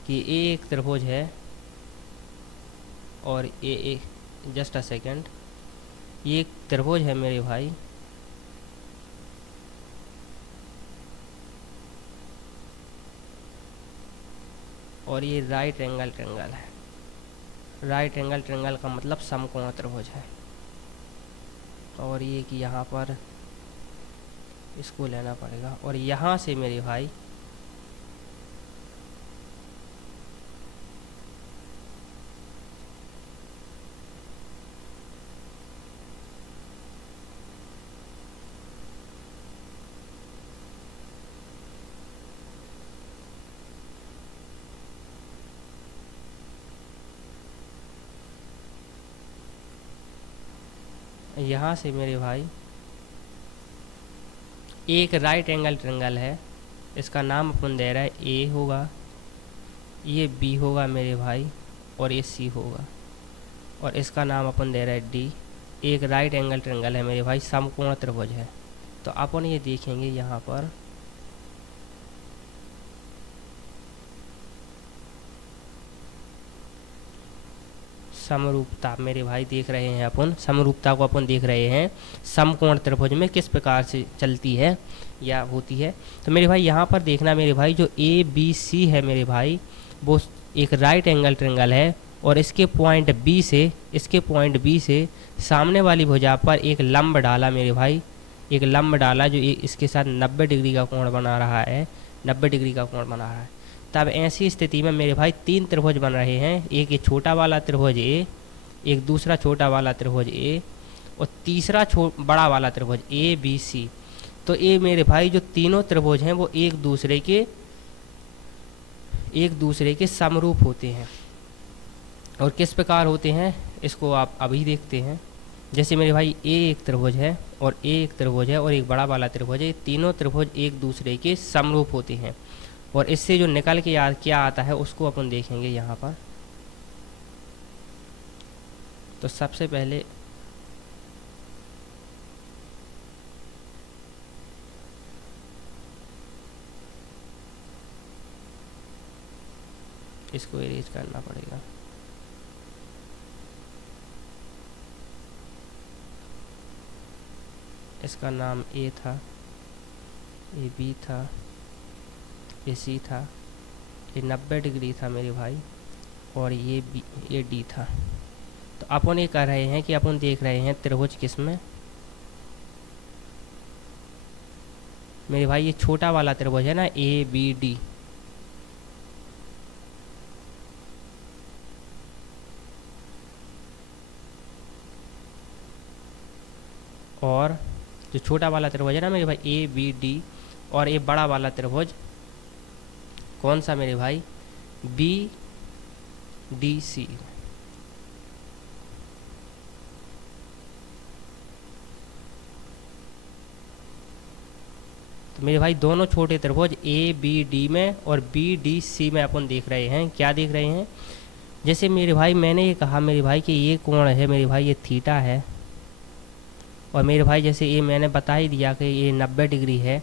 कि एक त्रिभुज है, और ये जस्ट अ सेकेंड, ये एक त्रिभुज है मेरे भाई, और ये राइट एंगल ट्रायंगल है। राइट एंगल ट्रायंगल का मतलब समकोण त्रिभुज है, और ये कि यहाँ पर इसको लेना पड़ेगा, और यहाँ से मेरे भाई एक राइट एंगल ट्रायंगल है, इसका नाम अपन दे रहा है ए होगा, ये बी होगा मेरे भाई, और ये सी होगा, और इसका नाम अपन दे रहा है डी। एक राइट एंगल ट्रायंगल है मेरे भाई, समकोण त्रिभुज है। तो अपन ये देखेंगे यहाँ पर समरूपता मेरे भाई देख रहे हैं अपन, समरूपता को अपन देख रहे हैं समकोण त्रिभुज में किस प्रकार से चलती है या होती है। तो मेरे भाई यहाँ पर देखना मेरे भाई, जो ए बी सी है मेरे भाई, वो एक राइट एंगल ट्रायंगल है, और इसके पॉइंट बी से सामने वाली भुजा पर एक लंब डाला मेरे भाई, एक लंब डाला जो इसके साथ 90 डिग्री का कोण बना रहा है, 90 डिग्री का कोण बना रहा है। तब ऐसी स्थिति में मेरे भाई 3 त्रिभुज बन रहे हैं, एक ये छोटा वाला त्रिभुज ए, एक दूसरा छोटा वाला त्रिभुज ए, और तीसरा बड़ा वाला त्रिभुज ए बी सी। तो ये मेरे भाई जो तीनों त्रिभुज हैं वो एक दूसरे के समरूप होते हैं। और किस प्रकार होते हैं इसको आप अभी देखते हैं। जैसे मेरे भाई ए एक त्रिभुज है, और ए एक त्रिभुज है, और एक बड़ा वाला त्रिभुज है, तीनों त्रिभुज एक दूसरे के समरूप होते हैं। और इससे जो निकल के क्या आता है उसको अपन देखेंगे यहाँ पर। तो सबसे पहले इसको इरेज करना पड़ेगा। इसका नाम ए था, ए बी था, ये सी था, ये 90 डिग्री था मेरे भाई, और ये डी था। तो अपन ये कर रहे हैं कि अपन देख रहे हैं त्रिभुज किस में मेरे भाई, ये छोटा वाला त्रिभुज है ना ए बी डी, और जो छोटा वाला त्रिभुज है ना मेरे भाई ए बी डी, और ये बड़ा वाला त्रिभुज कौन सा मेरे भाई, बी डी सी। तो मेरे भाई दोनों छोटे त्रिभुज ए बी डी में और बी डी सी में अपन देख रहे हैं, क्या देख रहे हैं। जैसे मेरे भाई मैंने ये कहा मेरे भाई कि ये कोण है मेरे भाई, ये थीटा है, और मेरे भाई जैसे ये मैंने बता ही दिया कि ये 90 डिग्री है।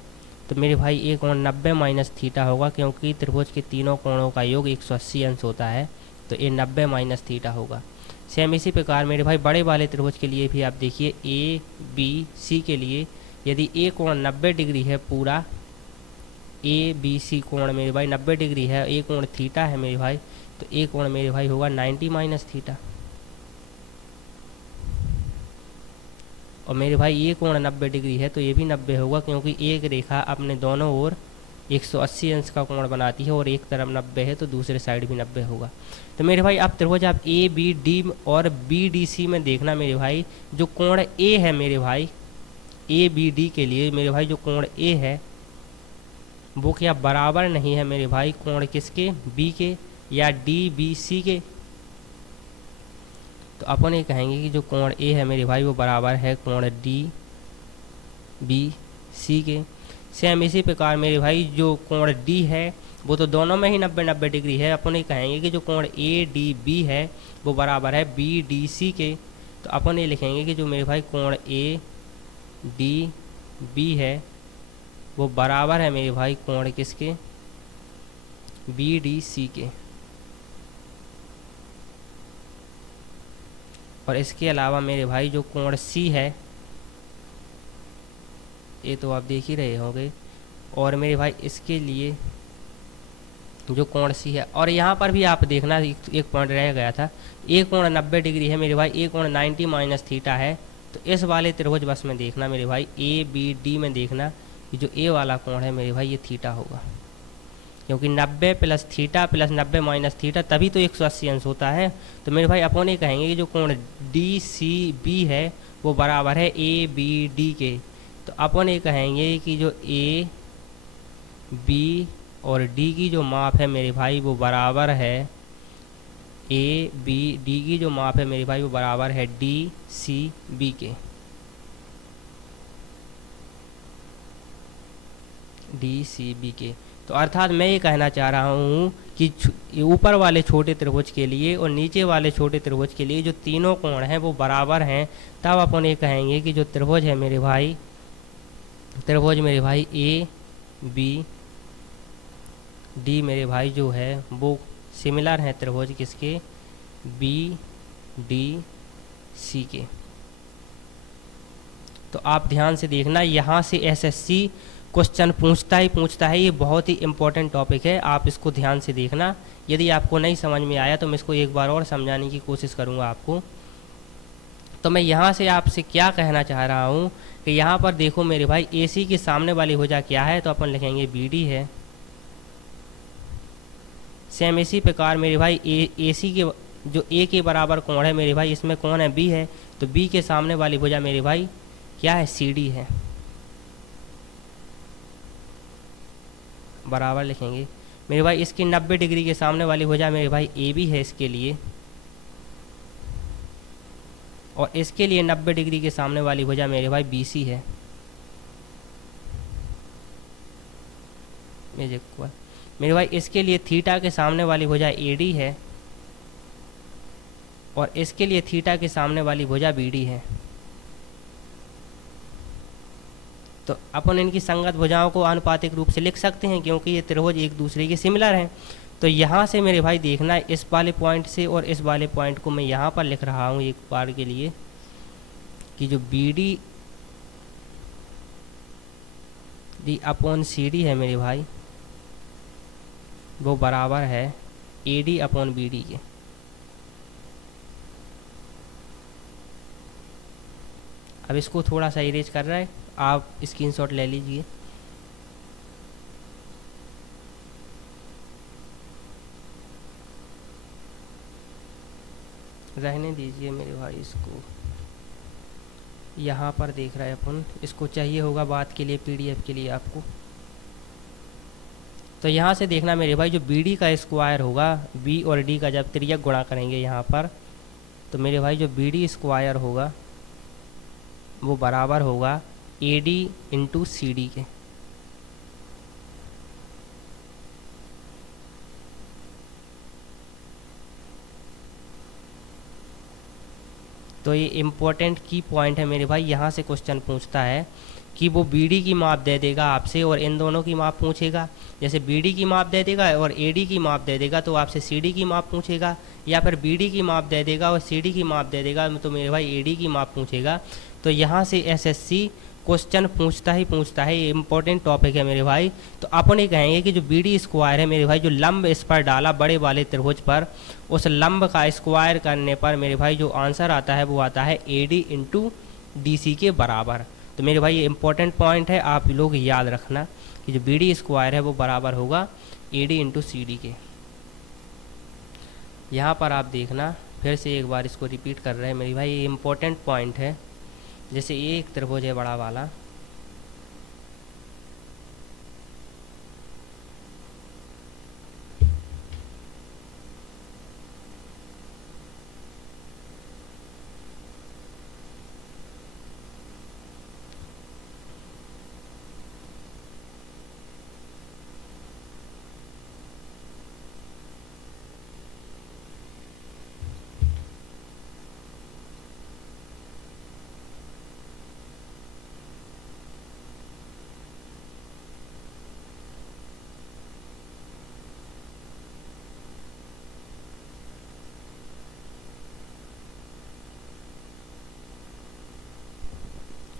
तो मेरे भाई ये कोण 90 माइनस थीटा होगा, क्योंकि त्रिभुज के तीनों कोणों का योग 180 अंश होता है। तो ये 90 माइनस थीटा होगा। सेम इसी प्रकार मेरे भाई बड़े वाले त्रिभुज के लिए भी आप देखिए, ए बी सी के लिए यदि ए कोण 90 डिग्री है, पूरा ए बी सी कोण मेरे भाई 90 डिग्री है, ए कोण थीटा है मेरे भाई, तो ए कोण मेरे भाई होगा 90 माइनस थीटा। और मेरे भाई ये कोण 90 डिग्री है, तो ये भी 90 होगा, क्योंकि एक रेखा अपने दोनों ओर 180 अंश का कोण बनाती है, और एक तरफ 90 है तो दूसरे साइड भी 90 होगा। तो मेरे भाई अब त्रिभुज आप ए बी डी और बी डी सी में देखना मेरे भाई, जो कोण ए है मेरे भाई ए बी डी के लिए मेरे भाई जो कोण ए है वो क्या बराबर नहीं है मेरे भाई कोण किसके, बी के या डी बी सी के। तो अपन ये कहेंगे कि जो कोण ए है मेरे भाई वो बराबर है कोण डी बी सी के। सेम इसी प्रकार मेरे भाई जो कोण डी है वो तो दोनों में ही 90-90 डिग्री है। अपन ये कहेंगे कि जो कोण ए डी बी है वो बराबर है बी डी सी के। तो अपन ये लिखेंगे कि जो मेरे भाई कोण ए डी बी है वो बराबर है मेरे भाई कोण किसके, बी डी सी के। और इसके अलावा मेरे भाई जो कोण सी है ये तो आप देख ही रहे होंगे। और मेरे भाई इसके लिए जो कोण सी है, और यहाँ पर भी आप देखना एक पॉइंट रह गया था, ए कोण 90 डिग्री है मेरे भाई, ए कोण 90 माइनस थीटा है। तो इस वाले त्रिभुज बस में देखना मेरे भाई ए बी डी में देखना कि जो ए वाला कोण है मेरे भाई ये थीटा होगा, क्योंकि 90 plus theta plus 90 minus theta तभी तो 180 अंश होता है। तो मेरे भाई अपन ये कहेंगे कि जो कोण डी सी बी है वो बराबर है ए बी डी के। तो अपन ये कहेंगे कि जो ए बी और डी की जो माप है मेरे भाई वो बराबर है ए बी डी की जो माप है मेरे भाई वो बराबर है डी सी बी के। डी सी बी के। तो अर्थात मैं ये कहना चाह रहा हूँ कि ऊपर वाले छोटे त्रिभुज के लिए और नीचे वाले छोटे त्रिभुज के लिए जो तीनों कोण हैं वो बराबर हैं, तब अपन ये कहेंगे कि जो त्रिभुज है मेरे भाई, त्रिभुज मेरे भाई ए बी डी मेरे भाई जो है वो सिमिलर हैं त्रिभुज किसके, बी डी सी के। तो आप ध्यान से देखना, यहाँ से एसएससी क्वेश्चन पूछता है, ये बहुत ही इम्पोर्टेंट टॉपिक है, आप इसको ध्यान से देखना। यदि आपको नहीं समझ में आया तो मैं इसको एक बार और समझाने की कोशिश करूँगा आपको। तो मैं यहाँ से आपसे क्या कहना चाह रहा हूँ कि यहाँ पर देखो मेरे भाई, AC के सामने वाली भुजा क्या है, तो अपन लिखेंगे BD है। सेम इसी प्रकार मेरे भाई AC के जो A के बराबर कोण है मेरे भाई, इसमें कौन है, B है, तो B के सामने वाली भुजा मेरे भाई क्या है, CD है, बराबर लिखेंगे मेरे भाई। इसकी 90 डिग्री के सामने वाली भुजा मेरे भाई AB है इसके लिए, और इसके लिए 90 डिग्री के सामने वाली भुजा मेरे भाई BC है। मेरे भाई इसके लिए थीटा के सामने वाली भुजा AD है, और इसके लिए थीटा के सामने वाली भुजा BD है। तो अपन इनकी संगत भुजाओं को आनुपातिक रूप से लिख सकते हैं, क्योंकि ये त्रिभुज एक दूसरे के सिमिलर हैं। तो यहाँ से मेरे भाई देखना, इस वाले पॉइंट से और इस वाले पॉइंट को मैं यहाँ पर लिख रहा हूँ एक बार के लिए, कि जो BD अपॉन CD है मेरे भाई, वो बराबर है AD अपॉन BD के। अब इसको थोड़ा सा इरेज कर रहा है, आप स्क्रीनशॉट ले लीजिए। रहने दीजिए मेरे भाई, इसको यहाँ पर देख रहे हैं अपन, इसको चाहिए होगा बात के लिए, PDF के लिए आपको। तो यहाँ से देखना मेरे भाई, जो BD का स्क्वायर होगा, B और D का जब त्रियक गुणा करेंगे यहाँ पर, तो मेरे भाई जो BD स्क्वायर होगा वो बराबर होगा AD इंटू CD के। तो ये इम्पोर्टेंट की पॉइंट है मेरे भाई, यहाँ से क्वेश्चन पूछता है कि वो BD की माप दे देगा आपसे और इन दोनों की माप पूछेगा। जैसे BD की माप दे देगा और AD की माप दे देगा, तो आपसे CD की माप पूछेगा, या फिर BD की माप दे देगा और CD की माप दे देगा, तो मेरे भाई AD की माप पूछेगा। तो यहाँ से SSC क्वेश्चन पूछता है, ये इंपॉर्टेंट टॉपिक है मेरे भाई। तो अपन ये कहेंगे कि जो BD स्क्वायर है मेरे भाई, जो लंब इस पर डाला बड़े वाले त्रिभुज पर, उस लंब का स्क्वायर करने पर मेरे भाई जो आंसर आता है वो आता है AD इंटू DC के बराबर। तो मेरे भाई ये इंपॉर्टेंट पॉइंट है, आप लोग याद रखना कि जो BD स्क्वायर है वो बराबर होगा AD इंटू CD के। यहाँ पर आप देखना, फिर से एक बार इसको रिपीट कर रहे हैं मेरे भाई, ये इंपॉर्टेंट पॉइंट है। जैसे ये एक त्रिभुज है बड़ा वाला,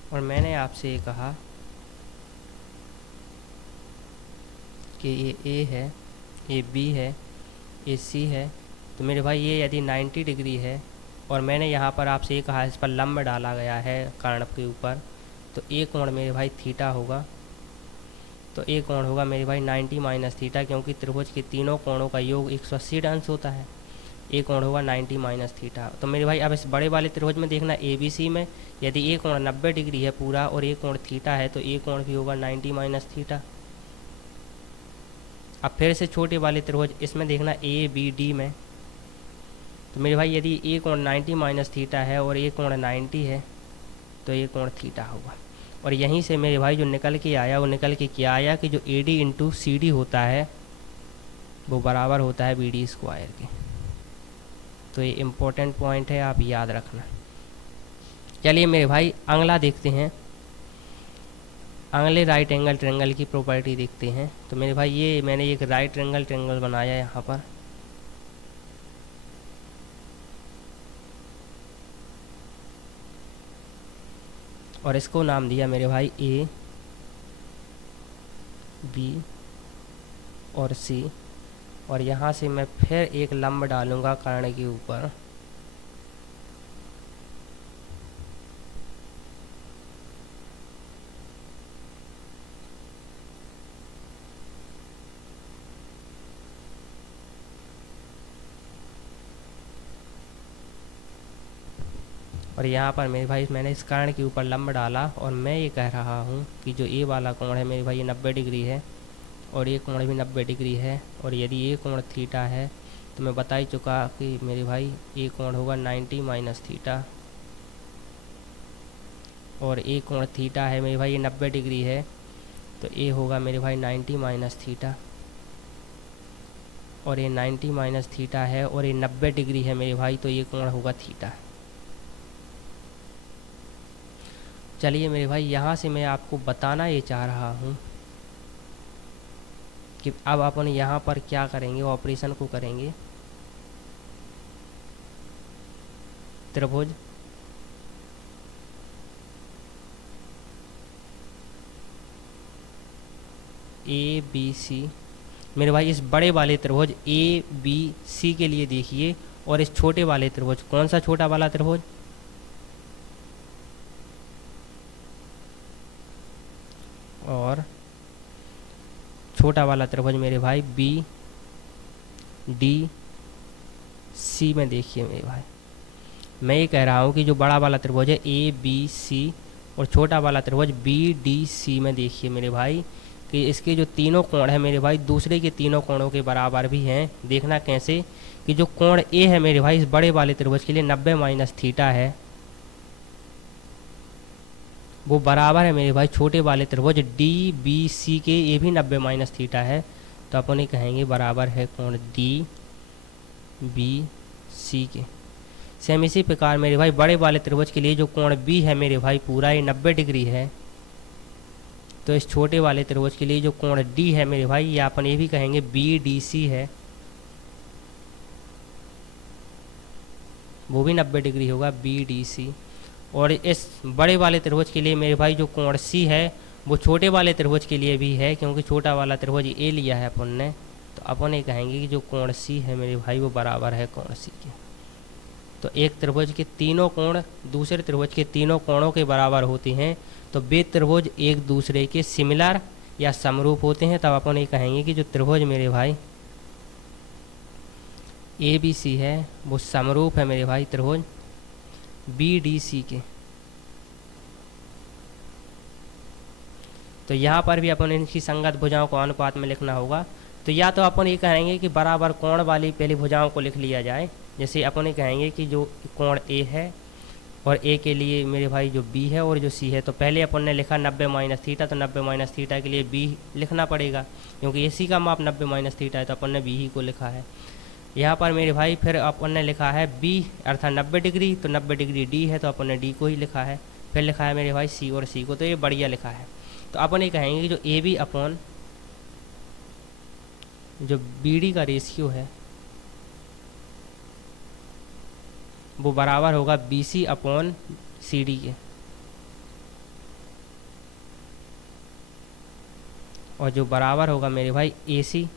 और मैंने आपसे ये कहा कि ये A है, ये B है, ये C है। तो मेरे भाई ये यदि 90 डिग्री है और मैंने यहाँ पर आपसे ये कहा इस पर लंब डाला गया है कर्णक के ऊपर, तो A कोण मेरे भाई थीटा होगा। तो A कोण होगा मेरे भाई 90 माइनस थीटा, क्योंकि त्रिभुज के तीनों कोणों का योग 180 अंश होता है। A कोण होगा 90 माइनस थीटा। तो मेरे भाई अब इस बड़े वाले त्रिभुज में देखना ABC में, यदि A कोण 90 डिग्री है पूरा और A कोण थीटा है, तो A कोण भी होगा 90 माइनस थीटा। अब फिर से छोटे वाले त्रिभुज इसमें देखना ABD में, तो मेरे भाई यदि A कोण 90 माइनस थीटा है और A कोण 90 है, तो A कोण थीटा होगा। और यहीं से मेरे भाई जो निकल के आया वो निकल के क्या आया कि जो A D into C D होता है वो बराबर होता है बी डी स्क्वायर के। तो ये इम्पोर्टेंट पॉइंट है, आप याद रखना। चलिए मेरे भाई अगला देखते हैं, अगले राइट एंगल ट्रायंगल की प्रॉपर्टी देखते हैं। तो मेरे भाई ये मैंने एक राइट एंगल ट्रायंगल बनाया है यहाँ पर, और इसको नाम दिया मेरे भाई ए बी और सी, और यहाँ से मैं फिर एक लंब डालूँगा कर्ण के ऊपर, और यहाँ पर मेरे भाई मैंने इस कर्ण के ऊपर लंब डाला, और मैं ये कह रहा हूँ कि जो ए वाला कोण है मेरे भाई ये 90 डिग्री है, और ये कोण भी 90 डिग्री है। और यदि ये कोण थीटा है तो मैं बता ही चुका कि मेरे भाई ये कोण होगा 90 माइनस थीटा, और ये कोण थीटा है मेरे भाई ये 90 डिग्री है, तो ये होगा मेरे भाई 90 माइनस थीटा, और ये 90 माइनस थीटा है, और ये 90 डिग्री है मेरे भाई, तो ये कोण होगा थीटा। चलिए मेरे भाई यहाँ से मैं आपको बताना ये चाह रहा हूँ कि अब अपन यहाँ पर क्या करेंगे, ऑपरेशन को करेंगे त्रिभुज ए बी सी। मेरे भाई इस बड़े वाले त्रिभुज ए बी सी के लिए देखिए, और इस छोटे वाले त्रिभुज, कौन सा छोटा वाला त्रिभुज, और छोटा वाला त्रिभुज मेरे भाई बी डी सी में देखिए मेरे भाई। मैं ये कह रहा हूँ कि जो बड़ा वाला त्रिभुज है ए बी सी, और छोटा वाला त्रिभुज बी डी सी में देखिए मेरे भाई कि इसके जो तीनों कोण हैं मेरे भाई दूसरे के तीनों कोणों के बराबर भी हैं। देखना कैसे, कि जो कोण ए है मेरे भाई इस बड़े वाले त्रिभुज के लिए 90 माइनस थीटा है, वो बराबर है मेरे भाई छोटे वाले त्रिभुज डी बी सी के, ये भी 90 माइनस थीटा है। तो अपन ये कहेंगे बराबर है कोण डी बी सी के। सेम इसी प्रकार मेरे भाई बड़े वाले त्रिभुज के लिए जो कोण बी है मेरे भाई पूरा ये 90 डिग्री है, तो इस छोटे वाले त्रिभुज के लिए जो कोण डी है मेरे भाई ये अपन ये भी कहेंगे बी डी सी है, वो भी 90 डिग्री होगा बी डी सी। और इस बड़े वाले त्रिभुज के लिए मेरे भाई जो कोण सी है वो छोटे वाले त्रिभुज के लिए भी है, क्योंकि छोटा वाला त्रिभुज ए लिया है अपन ने, तो अपन ये कहेंगे कि जो कोण सी है मेरे भाई वो बराबर है कोण सी के। तो एक त्रिभुज के तीनों कोण दूसरे त्रिभुज के तीनों कोणों के बराबर होते हैं, तो वे त्रिभुज एक दूसरे के सिमिलर या समरूप होते हैं, तब अपन ये कहेंगे कि जो त्रिभुज मेरे भाई ए बी सी है वो समरूप है मेरे भाई त्रिभुज बी डी सी के। तो यहाँ पर भी अपन इनकी संगत भुजाओं को अनुपात में लिखना होगा। तो या तो अपन ये कहेंगे कि बराबर कोण वाली पहली भुजाओं को लिख लिया जाए, जैसे अपन ये कहेंगे कि जो कोण ए है और ए के लिए मेरे भाई जो बी है और जो सी है, तो पहले अपन ने लिखा 90 माइनस थीटा, तो 90 माइनस थीटा के लिए बी लिखना पड़ेगा, क्योंकि ए सी का माप 90 माइनस थीटा है, तो अपन ने बी ही को लिखा है। यहाँ पर मेरे भाई फिर अपन ने लिखा है बी अर्थात 90 डिग्री, तो 90 डिग्री डी है, तो अपन ने डी को ही लिखा है। फिर लिखा है मेरे भाई सी और सी को, तो ये बढ़िया लिखा है। तो अपन ये कहेंगे कि जो ए बी अपॉन जो बी डी का रेशियो है वो बराबर होगा B C upon C D के, और जो बराबर होगा मेरे भाई ए सी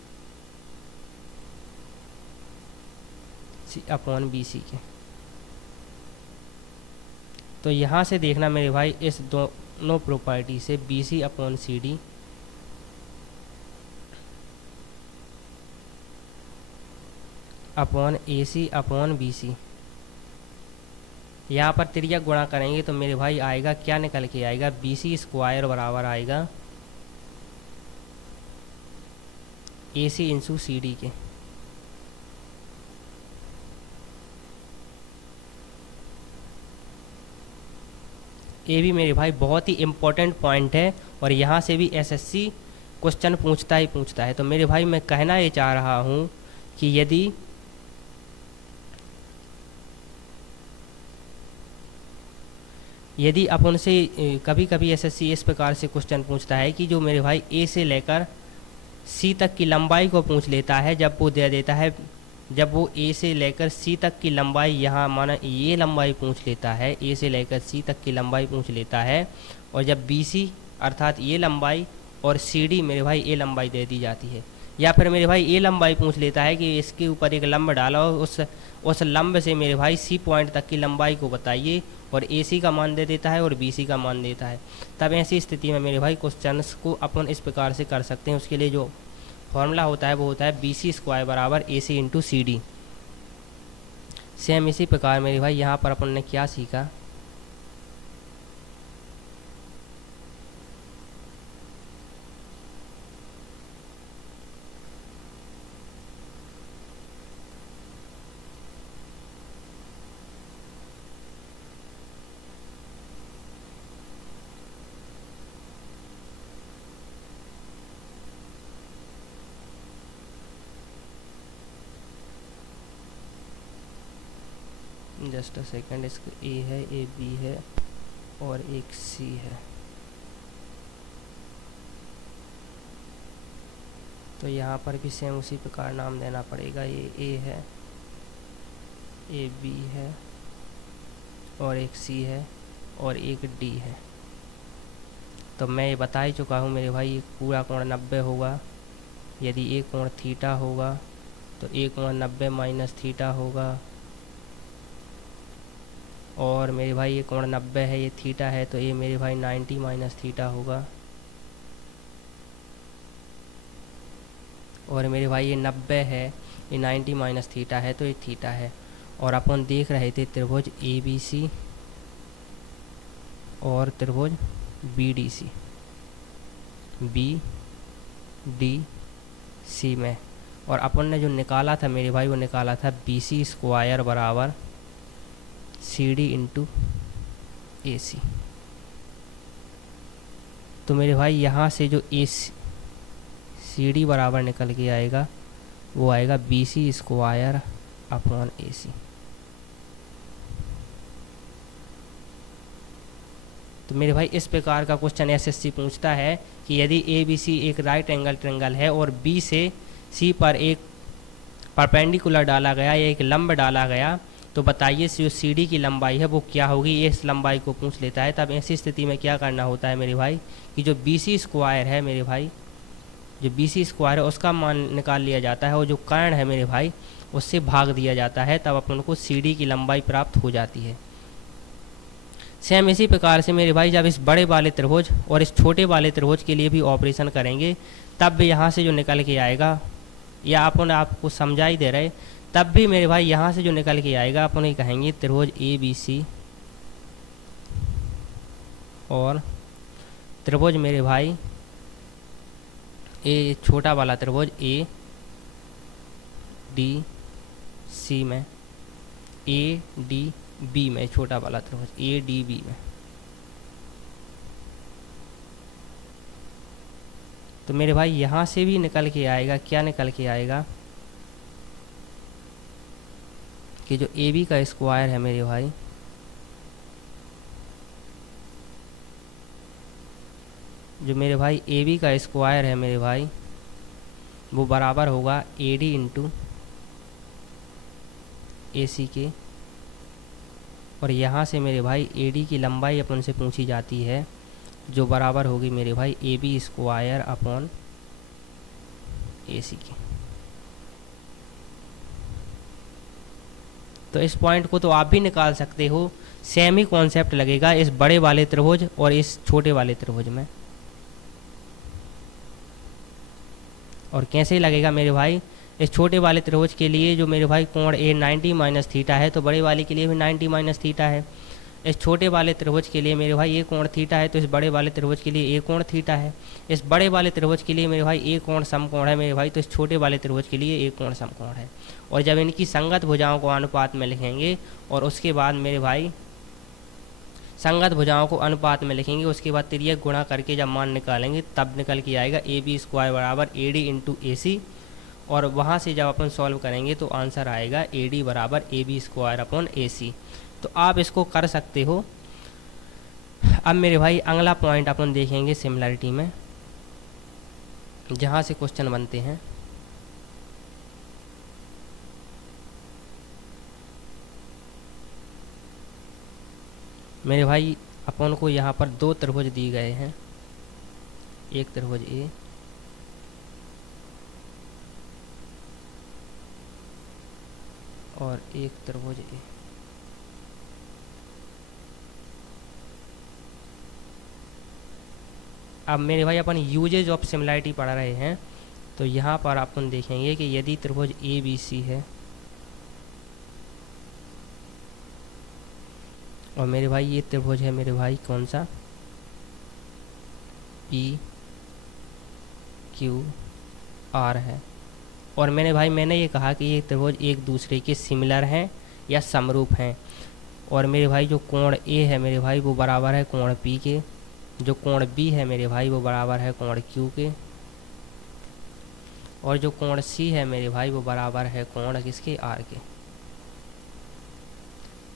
अपॉन बी सी के। तो यहाँ से देखना मेरे भाई इस दोनों प्रॉपर्टी से B C upon C D upon A C upon B C, यहाँ पर तिर्यक गुणा करेंगे तो मेरे भाई आएगा क्या निकल के आएगा, बी सी स्क्वायर बराबर आएगा ए सी इंसू सी डी के। ये भी मेरे भाई बहुत ही इम्पोर्टेंट पॉइंट है और यहाँ से भी एसएससी क्वेश्चन पूछता ही पूछता है। तो मेरे भाई मैं कहना ये चाह रहा हूँ कि यदि अपन से कभी कभी एसएससी इस प्रकार से क्वेश्चन पूछता है कि जो मेरे भाई ए से लेकर सी तक की लंबाई को पूछ लेता है, जब वो दे देता है, जब वो ए से लेकर सी तक की लंबाई, यहाँ माना ये लंबाई पूछ लेता है, ए से लेकर सी तक की लंबाई पूछ लेता है, और जब बी सी अर्थात ये लंबाई और सी डी मेरे भाई ए लंबाई दे दी जाती है, या फिर मेरे भाई ए लंबाई पूछ लेता है कि इसके ऊपर एक लंब डाला और उस लंब से मेरे भाई सी पॉइंट तक की लंबाई को बताइए, और ए सी का मान दे देता है और बी सी का मान देता है, तब ऐसी स्थिति में मेरे भाई क्वेश्चंस को अपन इस प्रकार से कर सकते हैं। उसके लिए जो फॉर्मूला होता है वो होता है बी सी स्क्वायर बराबर ए सी इंटू सी डी। सेम इसी प्रकार मेरे भाई यहाँ पर अपन ने क्या सीखा, जस्ट अ सेकेंड, इसका ए है, ए बी है और एक सी है। तो यहाँ पर भी सेम उसी प्रकार नाम देना पड़ेगा। ये ए है, ए बी है और एक सी है और एक डी है। तो मैं ये बता ही चुका हूँ मेरे भाई, ये पूरा कोण 90 होगा। यदि ये कोण थीटा होगा तो ये कोण 90 माइनस थीटा होगा, और मेरे भाई ये कोण 90 है, ये थीटा है, तो ये मेरे भाई 90 माइनस थीटा होगा, और मेरे भाई ये 90 है, ये 90 माइनस थीटा है, तो ये थीटा है। और अपन देख रहे थे त्रिभुज ए बी सी और त्रिभुज B D C, B D C में, और अपन ने जो निकाला था मेरे भाई वो निकाला था बी सी स्क्वायर बराबर सी डी इंटू ए सी। तो मेरे भाई यहाँ से जो ए सी डी बराबर निकल के आएगा वो आएगा B C square upon A सी। तो मेरे भाई इस प्रकार का क्वेश्चन एसएससी पूछता है कि यदि ए बी सी एक राइट एंगल ट्रायंगल है और बी से सी पर एक परपेंडिकुलर डाला गया या एक लंब डाला गया, तो बताइए जो सी डी की लंबाई है वो क्या होगी। ये इस लंबाई को पूछ लेता है। तब ऐसी स्थिति में क्या करना होता है मेरे भाई कि जो बी सी स्क्वायर है मेरे भाई, जो बी सी स्क्वायर है उसका मान निकाल लिया जाता है, और जो कर्ण है मेरे भाई उससे भाग दिया जाता है, तब अपन को सी डी की लंबाई प्राप्त हो जाती है। सेम इसी प्रकार से मेरे भाई जब इस बड़े वाले त्रिभुज और इस छोटे वाले त्रिभुज के लिए भी ऑपरेशन करेंगे, तब भी यहाँ से जो निकल के आएगा, या अपन आपको समझा ही दे रहे, तब भी मेरे भाई यहाँ से जो निकल के आएगा अपन ये कहेंगे त्रिभुज ए बी सी और त्रिभुज मेरे भाई ए छोटा वाला त्रिभुज ए डी सी में, ए डी बी में, छोटा वाला त्रिभुज ए डी बी में। तो मेरे भाई यहाँ से भी निकल के आएगा, क्या निकल के आएगा कि जो ए बी का स्क्वायर है मेरे भाई, जो मेरे भाई ए बी का स्क्वायर है मेरे भाई वो बराबर होगा ए डी इंटू ए सी के, और यहाँ से मेरे भाई ए डी की लंबाई अपन से पूछी जाती है जो बराबर होगी मेरे भाई A B square upon A सी की। तो इस पॉइंट को तो आप भी निकाल सकते हो, सेम ही कॉन्सेप्ट लगेगा इस बड़े वाले त्रिभुज और इस छोटे वाले त्रिभुज में। और कैसे लगेगा मेरे भाई, इस छोटे वाले त्रिभुज के लिए जो मेरे भाई कोण ए 90 माइनस थीटा है, तो बड़े वाले के लिए भी 90 माइनस थीटा है। इस छोटे वाले त्रिभुज के लिए मेरे भाई ये कोण थीटा है, तो इस बड़े वाले त्रिभुज के लिए ये कोण थीटा है। इस बड़े वाले त्रिभुज के लिए मेरे भाई ये कोण समकोण है मेरे भाई, तो इस छोटे वाले त्रिभुज के लिए ये कोण समकोण है। और जब इनकी संगत भुजाओं को अनुपात में लिखेंगे और उसके बाद मेरे भाई संगत भुजाओं को अनुपात में लिखेंगे, उसके बाद तिर्यक गुणा करके जब मान निकालेंगे तब निकल के आएगा AB² बराबर AD इंटू AC, और वहाँ से जब अपन सॉल्व करेंगे तो आंसर आएगा AD बराबर AB² अपॉन AC। तो आप इसको कर सकते हो। अब मेरे भाई अगला पॉइंट अपन देखेंगे सिमिलरिटी में, जहाँ से क्वेश्चन बनते हैं। मेरे भाई अपन को यहाँ पर दो त्रिभुज दिए गए हैं, एक त्रिभुज ए और एक त्रिभुज ए। अब मेरे भाई अपन यूजेज ऑफ सिमिलरिटी पढ़ रहे हैं, तो यहाँ पर अपन देखेंगे कि यदि त्रिभुज ABC है और मेरे भाई ये त्रिभुज है मेरे भाई कौन सा, PQR है, और मैंने ये कहा कि ये त्रिभुज एक दूसरे के सिमिलर हैं या समरूप हैं, और मेरे भाई जो कोण A है मेरे भाई वो बराबर है कोण P के, जो कोण B है मेरे भाई वो बराबर है कोण Q के, और जो कोण C है मेरे भाई वो बराबर है कोण किसके, R के।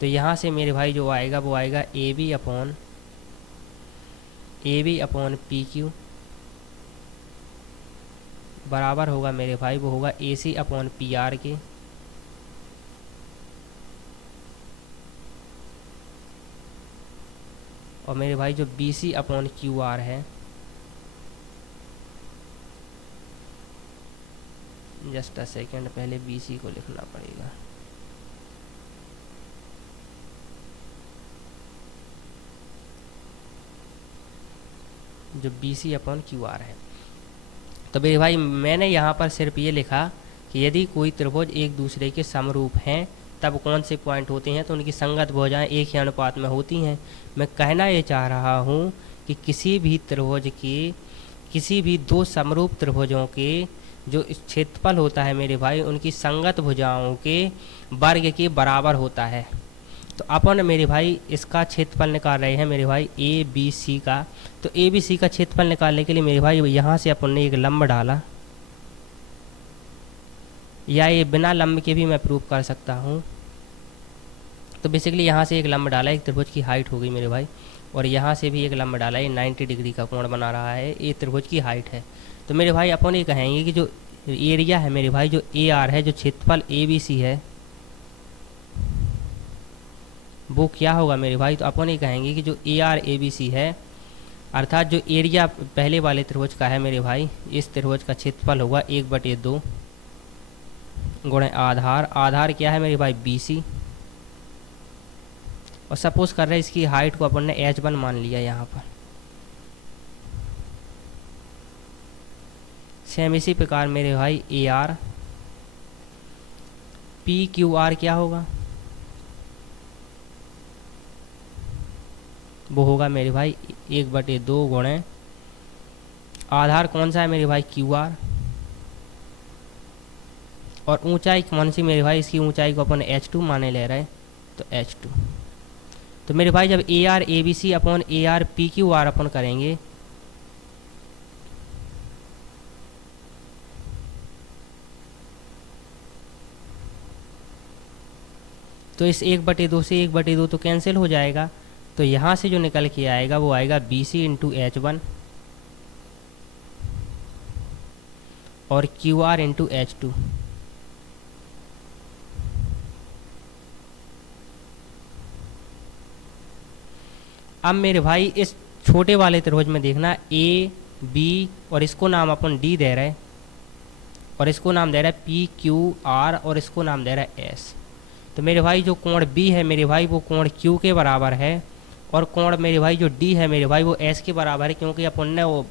तो यहाँ से मेरे भाई जो आएगा वो आएगा AB अपॉन PQ बराबर होगा मेरे भाई वो होगा AC अपॉन PR के, और मेरे भाई जो BC अपॉन QR है, जस्ट अ सेकेंड, पहले BC को लिखना पड़ेगा। जो BC अपॉन QR है। तो मेरे भाई मैंने यहाँ पर सिर्फ ये लिखा कि यदि कोई त्रिभुज एक दूसरे के समरूप हैं तब कौन से पॉइंट होते हैं, तो उनकी संगत भुजाएं एक ही अनुपात में होती हैं। मैं कहना ये चाह रहा हूँ कि किसी भी त्रिभुज के, किसी भी दो समरूप त्रिभुजों के जो क्षेत्रफल होता है मेरे भाई उनकी संगत भुजाओं के वर्ग के बराबर होता है। तो अपन मेरे भाई इसका क्षेत्रफल निकाल रहे हैं मेरे भाई ABC का। तो ABC का क्षेत्रफल निकालने के लिए मेरे भाई यहाँ से अपन ने एक लंब डाला, या ये बिना लंब के भी मैं प्रूव कर सकता हूँ। तो बेसिकली यहाँ से एक लंब डाला, एक त्रिभुज की हाइट हो गई मेरे भाई, और यहाँ से भी एक लंब डाला, ये 90 डिग्री का कोण बना रहा है, ये त्रिभुज की हाइट है। तो मेरे भाई अपन ये कहेंगे कि जो एरिया है मेरे भाई, जो AR है, जो क्षेत्रफल ABC है वो क्या होगा मेरे भाई। तो अपन ये कहेंगे कि जो AR ABC है, अर्थात जो एरिया पहले वाले त्रिभुज का है मेरे भाई, इस त्रिभुज का क्षेत्रफल होगा 1/2 गुणे आधार। आधार क्या है मेरे भाई BC, और सपोज कर रहे हैं इसकी हाइट को अपन ने H1 मान लिया यहाँ पर। सेम इसी प्रकार मेरे भाई AR PQR क्या होगा, वो होगा मेरे भाई 1/2 गुणे आधार कौन सा है मेरे भाई QR, और ऊंचाई कौन सी मेरे भाई, इसकी ऊंचाई को अपन H2 माने ले रहे हैं, तो H2। तो मेरे भाई जब AR ABC upon AR PQR अपन करेंगे तो इस 1/2 से 1/2 तो कैंसिल हो जाएगा। तो यहाँ से जो निकल के आएगा वो आएगा BC इंटू H1 और QR इंटू H2। अब मेरे भाई इस छोटे वाले त्रिभुज में देखना A B और इसको नाम अपन D दे रहे हैं, और इसको नाम दे रहा है PQR, और इसको नाम दे रहा है S। तो मेरे भाई जो कोण B है मेरे भाई वो कोण Q के बराबर है, और कोण मेरे भाई जो D है मेरे भाई वो S के बराबर है, क्योंकि अपन ने वो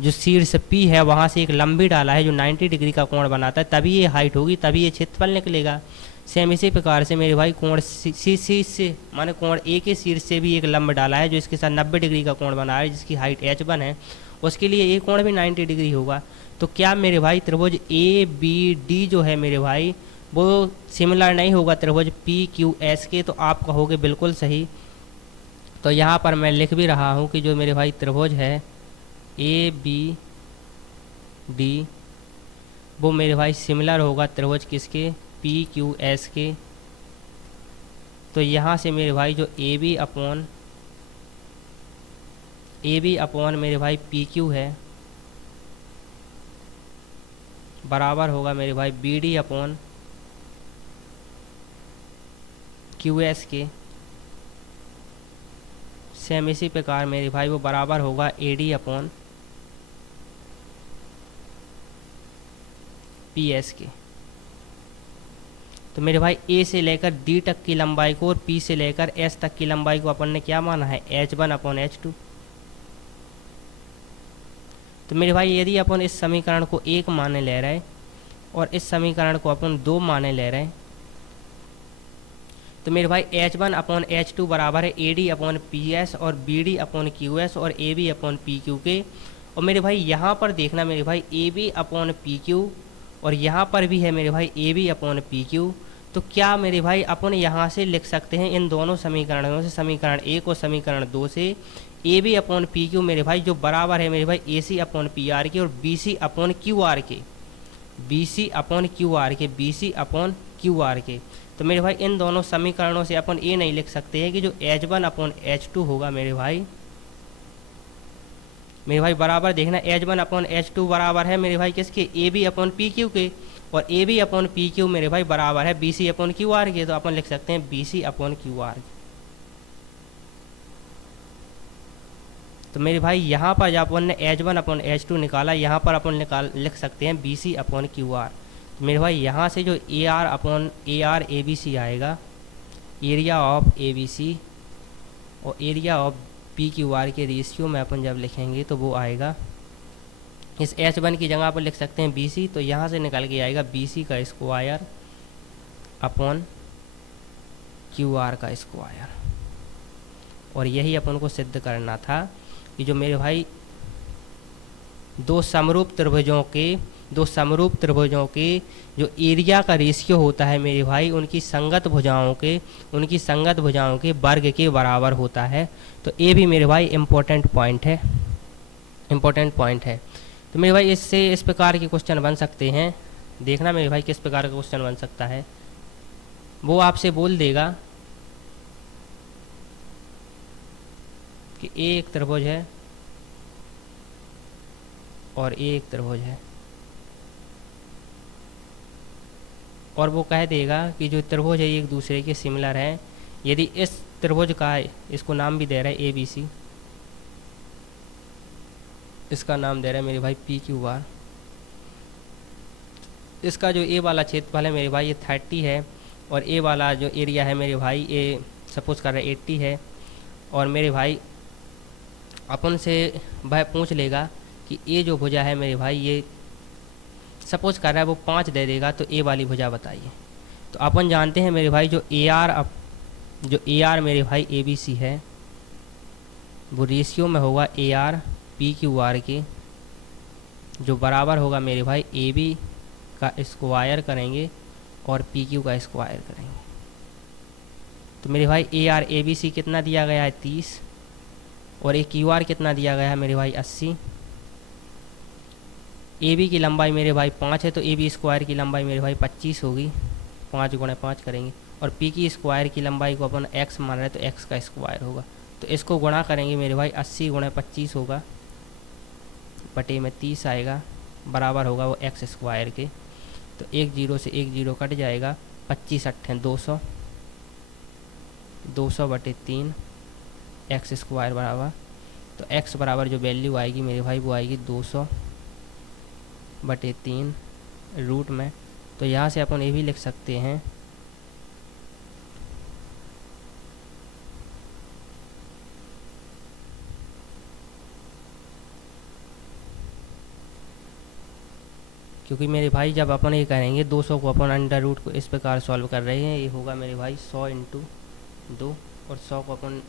जो शीर्ष P है वहाँ से एक लंबी डाला है जो 90 डिग्री का कोण बनाता है, तभी ये हाइट होगी, तभी ये क्षेत्रफल निकलेगा। सेम इसी प्रकार से मेरे भाई कोण C से माने कोण A के शीर्ष से भी एक लंब डाला है जो इसके साथ 90 डिग्री का कोण बना है, जिसकी हाइट H1 है, उसके लिए ये कोण भी 90 डिग्री होगा। तो क्या मेरे भाई त्रिभुज ABD जो है मेरे भाई वो सिमिलर नहीं होगा त्रिभुज PQS के, तो आप कहोगे बिल्कुल सही। तो यहाँ पर मैं लिख भी रहा हूँ कि जो मेरे भाई त्रिभुज है ए बी डी, वो मेरे भाई सिमिलर होगा त्रिभुज किसके, पी क्यू एस के। तो यहाँ से मेरे भाई जो ए बी अपॉन मेरे भाई पी क्यू है बराबर होगा मेरे भाई B D upon Q S के। सेम इसी प्रकार मेरे भाई वो बराबर होगा A D upon P S के। तो मेरे भाई ए से लेकर डी तक की लंबाई को और पी से लेकर एस तक की लंबाई को अपन ने क्या माना है, h1 अपॉन h2। तो मेरे भाई यदि अपन इस समीकरण को 1 माने ले रहे हैं और इस समीकरण को अपन 2 माने ले रहे हैं, तो मेरे भाई h1 अपॉन h2 बराबर है A D upon P S और B D upon Q S और A B upon P Q के। और मेरे भाई यहाँ पर देखना मेरे भाई A B upon P Q और यहाँ पर भी है मेरे भाई A B upon P Q. तो क्या मेरे भाई अपन यहाँ से लिख सकते हैं इन दोनों समीकरणों से, समीकरण 1 और समीकरण 2 से, A B upon P Q मेरे भाई जो बराबर है मेरे भाई A C upon P R के और B C upon Q R के, B C upon Q R के, B C upon Q R के। तो मेरे भाई इन दोनों समीकरणों से अपन ये नहीं लिख सकते हैं कि जो h1 अपॉन h2 होगा मेरे भाई बराबर देखना h1 अपॉन h2 बराबर है मेरे भाई किसके, A B upon P Q के, और A B upon P Q मेरे भाई बराबर है B C upon Q R के। तो अपन लिख सकते हैं B C upon Q R. तो मेरे भाई यहाँ पर जब अपन ने h1 अपॉन h2 निकाला, यहाँ पर अपन लिख सकते हैं B C upon Q R. तो मेरे भाई यहाँ से जो A R upon A R A B C आएगा, area of A B C और area of P Q R के रेशियो में अपन जब लिखेंगे तो वो आएगा, इस h1 की जगह पर लिख सकते हैं बी सी। तो यहाँ से निकल के आएगा बी सी का स्क्वायर अपॉन क्यू आर का स्क्वायर। और यही अपन को सिद्ध करना था कि जो मेरे भाई दो समरूप त्रिभुजों के जो एरिया का रेशियो होता है मेरे भाई उनकी संगत भुजाओं के वर्ग के बराबर होता है। तो ये भी मेरे भाई इम्पोर्टेंट पॉइंट है। तो मेरे भाई इससे इस प्रकार के क्वेश्चन बन सकते हैं। देखना मेरे भाई किस प्रकार का क्वेश्चन बन सकता है। वो आपसे बोल देगा कि ए एक त्रिभुज है और ए एक त्रिभुज है, और वो कह देगा कि जो त्रिभुज है एक दूसरे के सिमिलर हैं। यदि इस त्रिभुज का, इसको नाम भी दे रहा है ए बी सी, इसका नाम दे रहा है मेरे भाई पी क्यू आर, इसका जो ए वाला क्षेत्रफल है मेरे भाई ये 30 है और ए वाला जो एरिया है मेरे भाई ये सपोज कर रहा है 80 है। और मेरे भाई अपन से वह पूछ लेगा कि ए जो भुजा है मेरे भाई ये सपोज कर रहा है वो 5 दे देगा, तो ए वाली भुजा बताइए। तो अपन जानते हैं मेरे भाई जो ए आर मेरे भाई ए बी सी है वो रेशियो में होगा A R P Q R के, जो बराबर होगा मेरे भाई ए बी का स्क्वायर करेंगे और पी क्यू का स्क्वायर करेंगे। तो मेरे भाई ए आर ए बी सी कितना दिया गया है 30 और ए क्यू आर कितना दिया गया है मेरे भाई 80। ए बी की लंबाई मेरे भाई 5 है तो ए बी स्क्वायर की लंबाई मेरे भाई 25 होगी, 5 गुणा 5 करेंगे। और पी की स्क्वायर की लंबाई को अपन x मान रहे हैं तो x का स्क्वायर होगा। तो इसको गुणा करेंगे मेरे भाई 80 गुणा 25 होगा, बटे में 30 आएगा, बराबर होगा वो x स्क्वायर के। तो एक जीरो से एक जीरो कट जाएगा, 25 अट्ठे 200, 200 बटे 3 x स्क्वायर बराबर। तो x बराबर जो वैल्यू आएगी मेरे भाई वो आएगी 200 बटे 3 रूट में। तो यहाँ से अपन ये भी लिख सकते हैं क्योंकि मेरे भाई जब अपन ये करेंगे 200 को अपन अंडर रूट को इस प्रकार सॉल्व कर रहे हैं, ये होगा मेरे भाई 100 इंटू 2 और 100 को अपन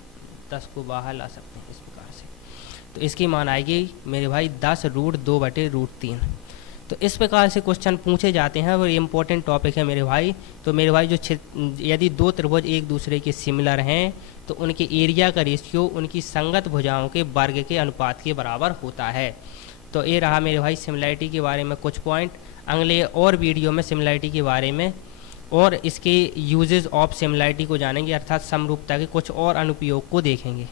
10 को बाहर ला सकते हैं इस प्रकार से। तो इसकी मान आएगी मेरे भाई 10 रूट 2 बटे रूट 3। तो इस प्रकार से क्वेश्चन पूछे जाते हैं और इम्पोर्टेंट टॉपिक है मेरे भाई। तो मेरे भाई जो यदि दो त्रिभुज एक दूसरे के सिमिलर हैं तो उनके एरिया का रेशियो उनकी संगत भुजाओं के वर्ग के अनुपात के बराबर होता है। तो ये रहा मेरे भाई सिमिलैरिटी के बारे में कुछ पॉइंट। अगले और वीडियो में सिमिलैरिटी के बारे में और इसके यूजेस ऑफ सिमिलैरिटी को जानेंगे, अर्थात समरूपता के कुछ और अनुप्रयोग को देखेंगे।